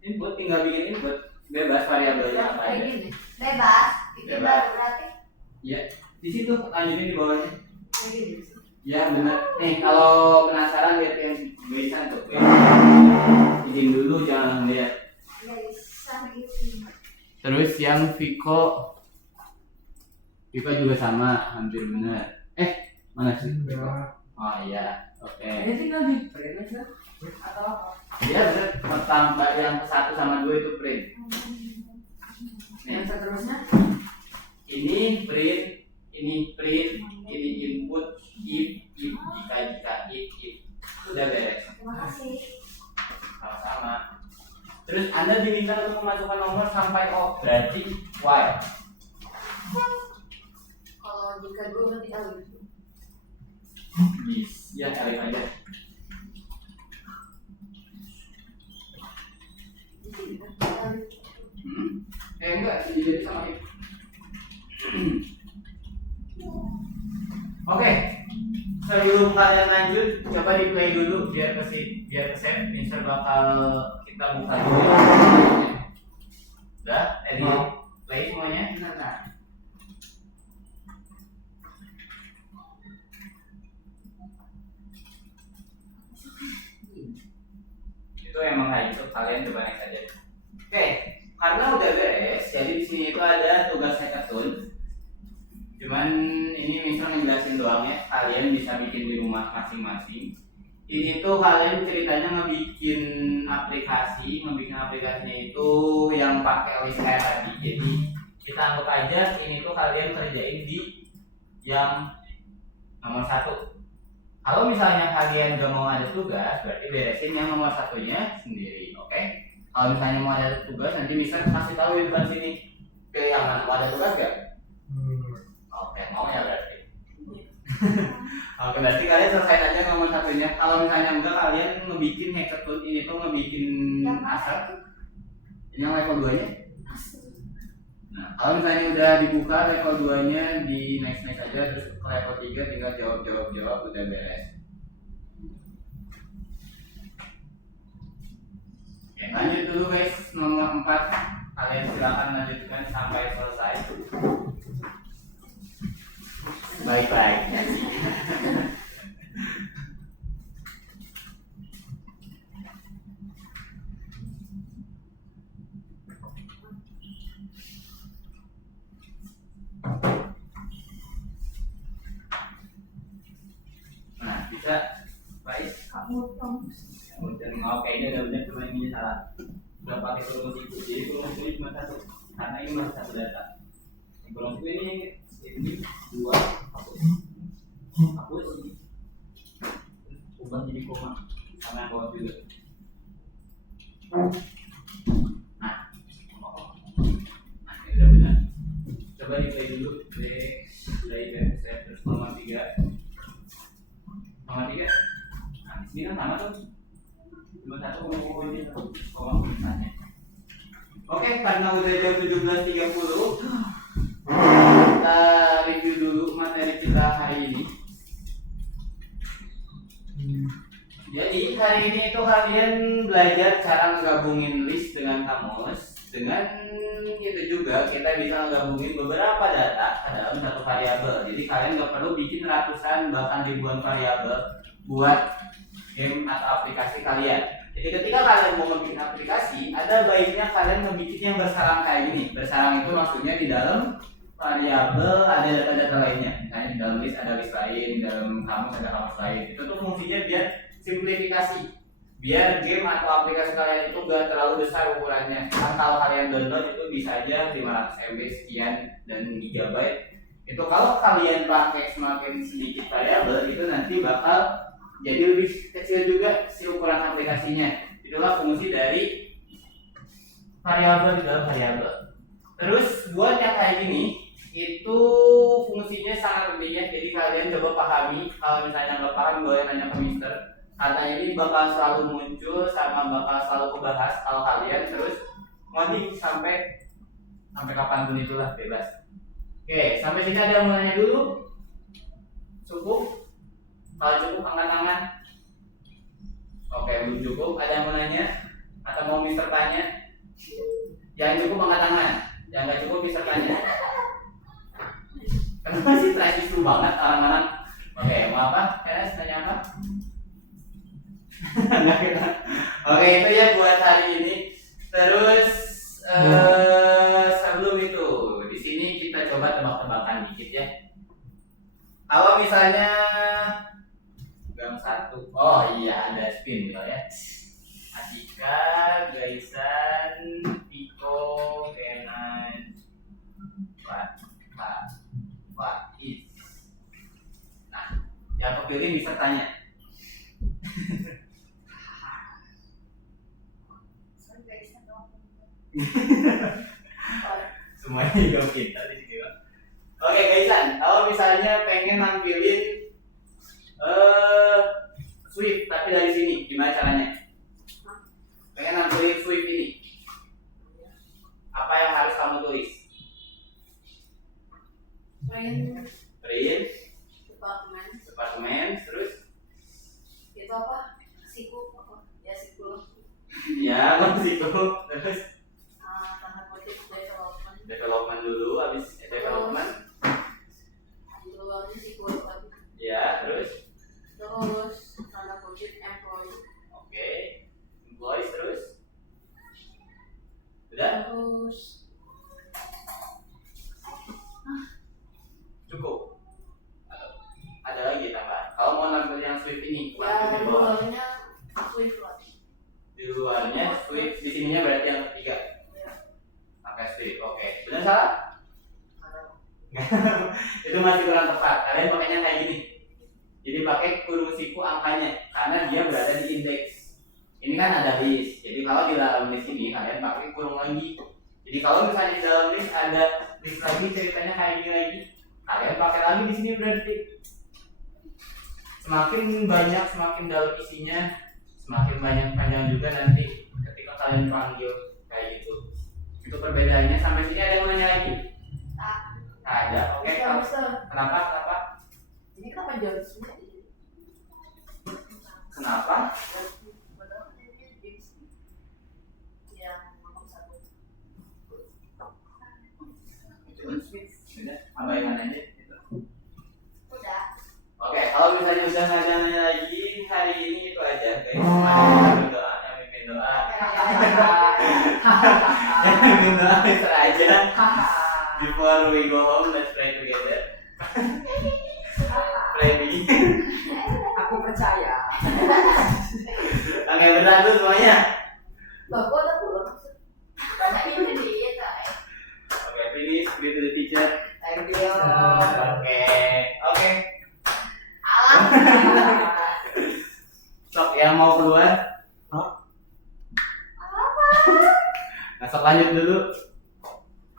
Input tinggal bikin input. Bebas variabelnya apa kayak aja. gini. Bebas, bikin Bebas. baru berarti. Ya, di situ lanjutin di bawahnya. Kayak gini. Ya, benar. Nih, kalau penasaran lihat yang tulisan tuh. Izin dulu jangan lihat. Bisa gitu. Terus yang Vico juga sama, hampir benar. Mana sih? Enggak. Oh iya, oke. Ini tinggal di print aja. Atau apa? Dia pertama yang 1 sama 2 itu print. Yang Nih, seterusnya? ini print, ini input, if, jika, if. Udah beres. Terima kasih. Sama-sama. Terus Anda diminta untuk memasukkan nomor sampai off, berarti while. Kalau jika gue berarti alif. Ya, alif aja. Enggak, jadi sama itu. Oke, sebelum kalian lanjut, coba di play dulu biar ke save. Mister bakal kita buka dulu. Udah, di play semuanya. Nah. Itu emang kayak gitu, kalian coba next aja. Oke, karena udah beres, jadi di sini itu ada tugas hackathon. Cuman ini Mister ngejelasin doang ya, kalian bisa bikin di rumah masing-masing. Ini tuh kalian ceritanya ngebikin aplikasinya itu yang pakai list kayak tadi. Jadi kita anggap aja ini tuh kalian kerjain di yang nomor 1. Kalau misalnya kalian gak mau ada tugas, berarti beresin yang nomor 1-nya sendiri, oke? Kalau misalnya mau ada tugas, nanti Mister kasih tahu di depan sini. Oke, yang mana mau ada tugas gak? Oke, mau ya berarti. Oke, berarti kalian selesai aja nomor 1-nya. Kalau misalnya enggak, kalian ngebikin hackathon ini tuh ngebikin asal. Ini yang level 2-nya. Nah, kalau misalnya udah dibuka level 2-nya di next aja, terus ke level 3 tinggal jawab udah beres. Oke, lanjut dulu guys, nomor 4. Kalian silakan lanjutkan sampai selesai. Baik-baiknya sih. Nah, bisa baik. Kamu dong. Kemudian oke, ini udah benar, cuma ini salah. Udah pakai rumus itu, jadi rumus ini cuma 1 karena ini masih 1 data. Rumus ini 2 hapus ini ubah jadi koma sama yang bawah juga. Nah ini udah benar. Coba di play dulu, play terus nomor 3. Nah di sini kan sama tuh, cuma 1 ini karena udah jam 17.30, kita review dulu materi kita hari ini. Jadi hari ini itu kalian belajar cara menggabungin list dengan kamus. Dengan itu juga kita bisa menggabungin beberapa data ke dalam satu variabel. Jadi kalian nggak perlu bikin ratusan bahkan ribuan variabel buat game atau aplikasi kalian. Jadi ketika kalian mau bikin aplikasi, ada baiknya kalian ngebikin yang bersarang kayak gini. Bersarang itu maksudnya di dalam variabel ada data-data lainnya. Misalnya di dalam list ada list lain, di dalam kamus ada kamus lain. Itu tuh fungsinya biar simplifikasi, biar game atau aplikasi kalian itu gak terlalu besar ukurannya. Kan kalau kalian download itu bisa aja 500 MB sekian dan gigabyte. Itu kalau kalian pakai semakin sedikit variabel itu nanti bakal jadi lebih kecil juga si ukuran aplikasinya. Itulah fungsi dari variabel di dalam variabel. Terus buat yang kayak gini itu fungsinya sangat penting ya. Jadi kalian coba pahami. Kalau misalnya nggak paham boleh nanya ke Mister. Karena ini bakal selalu muncul sama bakal selalu kebahas kalau kalian terus ngoding sampai kapanpun itulah bebas. Oke, sampai sini ada yang mau nanya dulu? Cukup? Kalau cukup angkat tangan. Oke, belum cukup. Ada yang mau nanya? Atau mau Mister tanya? Yang cukup angkat tangan. Yang nggak cukup Mister tanya. Kenapa sih tradisi banget orang-orang? Oke, mau apa? Enes tanya apa? Nggak kira. Oke, itu ya buat hari ini. Terus sebelum itu, di sini kita coba tebak-tebakan dikit ya. Kalau misalnya gang 1, oh iya ada spin ya. Atika, Gaisan, Piko, Kenan, Faiz. Nah, yang kepilih bisa tanya. Semuanya juga pintar di sini. Oke, Gaisan, kalau misalnya pengen nampilin Swift tapi dari sini, gimana caranya? Pengen nampilin Swift ini, apa yang harus kamu tulis? Print, departemen, terus? Itu apa? Siku apa? Ya siku. Ya, siku, terus? Tanda kutip development. Development dulu, habis development. Di luarnya siku apa? Ya, terus? Terus tanda kutip employee. Oke, employees terus? Udah? Terus Cukup? Ada lagi tambahan? Kalau mau nampil yang Swift ini, ya di bawah. luarnya Swift lah. Di luarnya Swift, di sininya berarti yang ketiga. Ya. Pakai Swift, oke. Benar salah? Itu masih kurang tepat. Kalian pakainya kayak gini. Jadi pakai kurung siku angkanya, karena dia berada di indeks. Ini kan ada list. Jadi kalau di dalam list ini kalian pakai kurung lagi. Jadi kalau misalnya di dalam list ada list lagi ceritanya kayak gini lagi, kalian pakai lagi di sini berarti. Semakin banyak, semakin dalam isinya, semakin banyak panjang juga nanti ketika kalian panggil kayak gitu. Itu perbedaannya. Sampai sini ada yang mau nanya lagi? Ada. Oke. Kenapa? Ini kenapa jauh semua? Kenapa? Ya, nomor 1. Itu sudah. Abaikan aja. Gitu. Udah. Oke, kalau misalnya udah nggak ada nanya lagi, hari ini itu aja guys. Yang berdoa, yang mimpin doa. Yang mimpin doa itu aja. Before we go home, let's pray together. Pray me. Aku percaya. Oke, berdoa dulu semuanya. Loh, kok udah pulang? Ini dia, Kak. Oke, finish. Greet to the teacher. Thank you. Oke. Alhamdulillah. Sok yang mau keluar. Hah? Nah, sok lanjut dulu.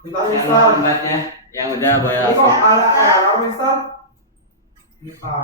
Bentar, Yang Mister. tempatnya, yang udah boleh Ini kok langsung. ada error, Mister? Bentar.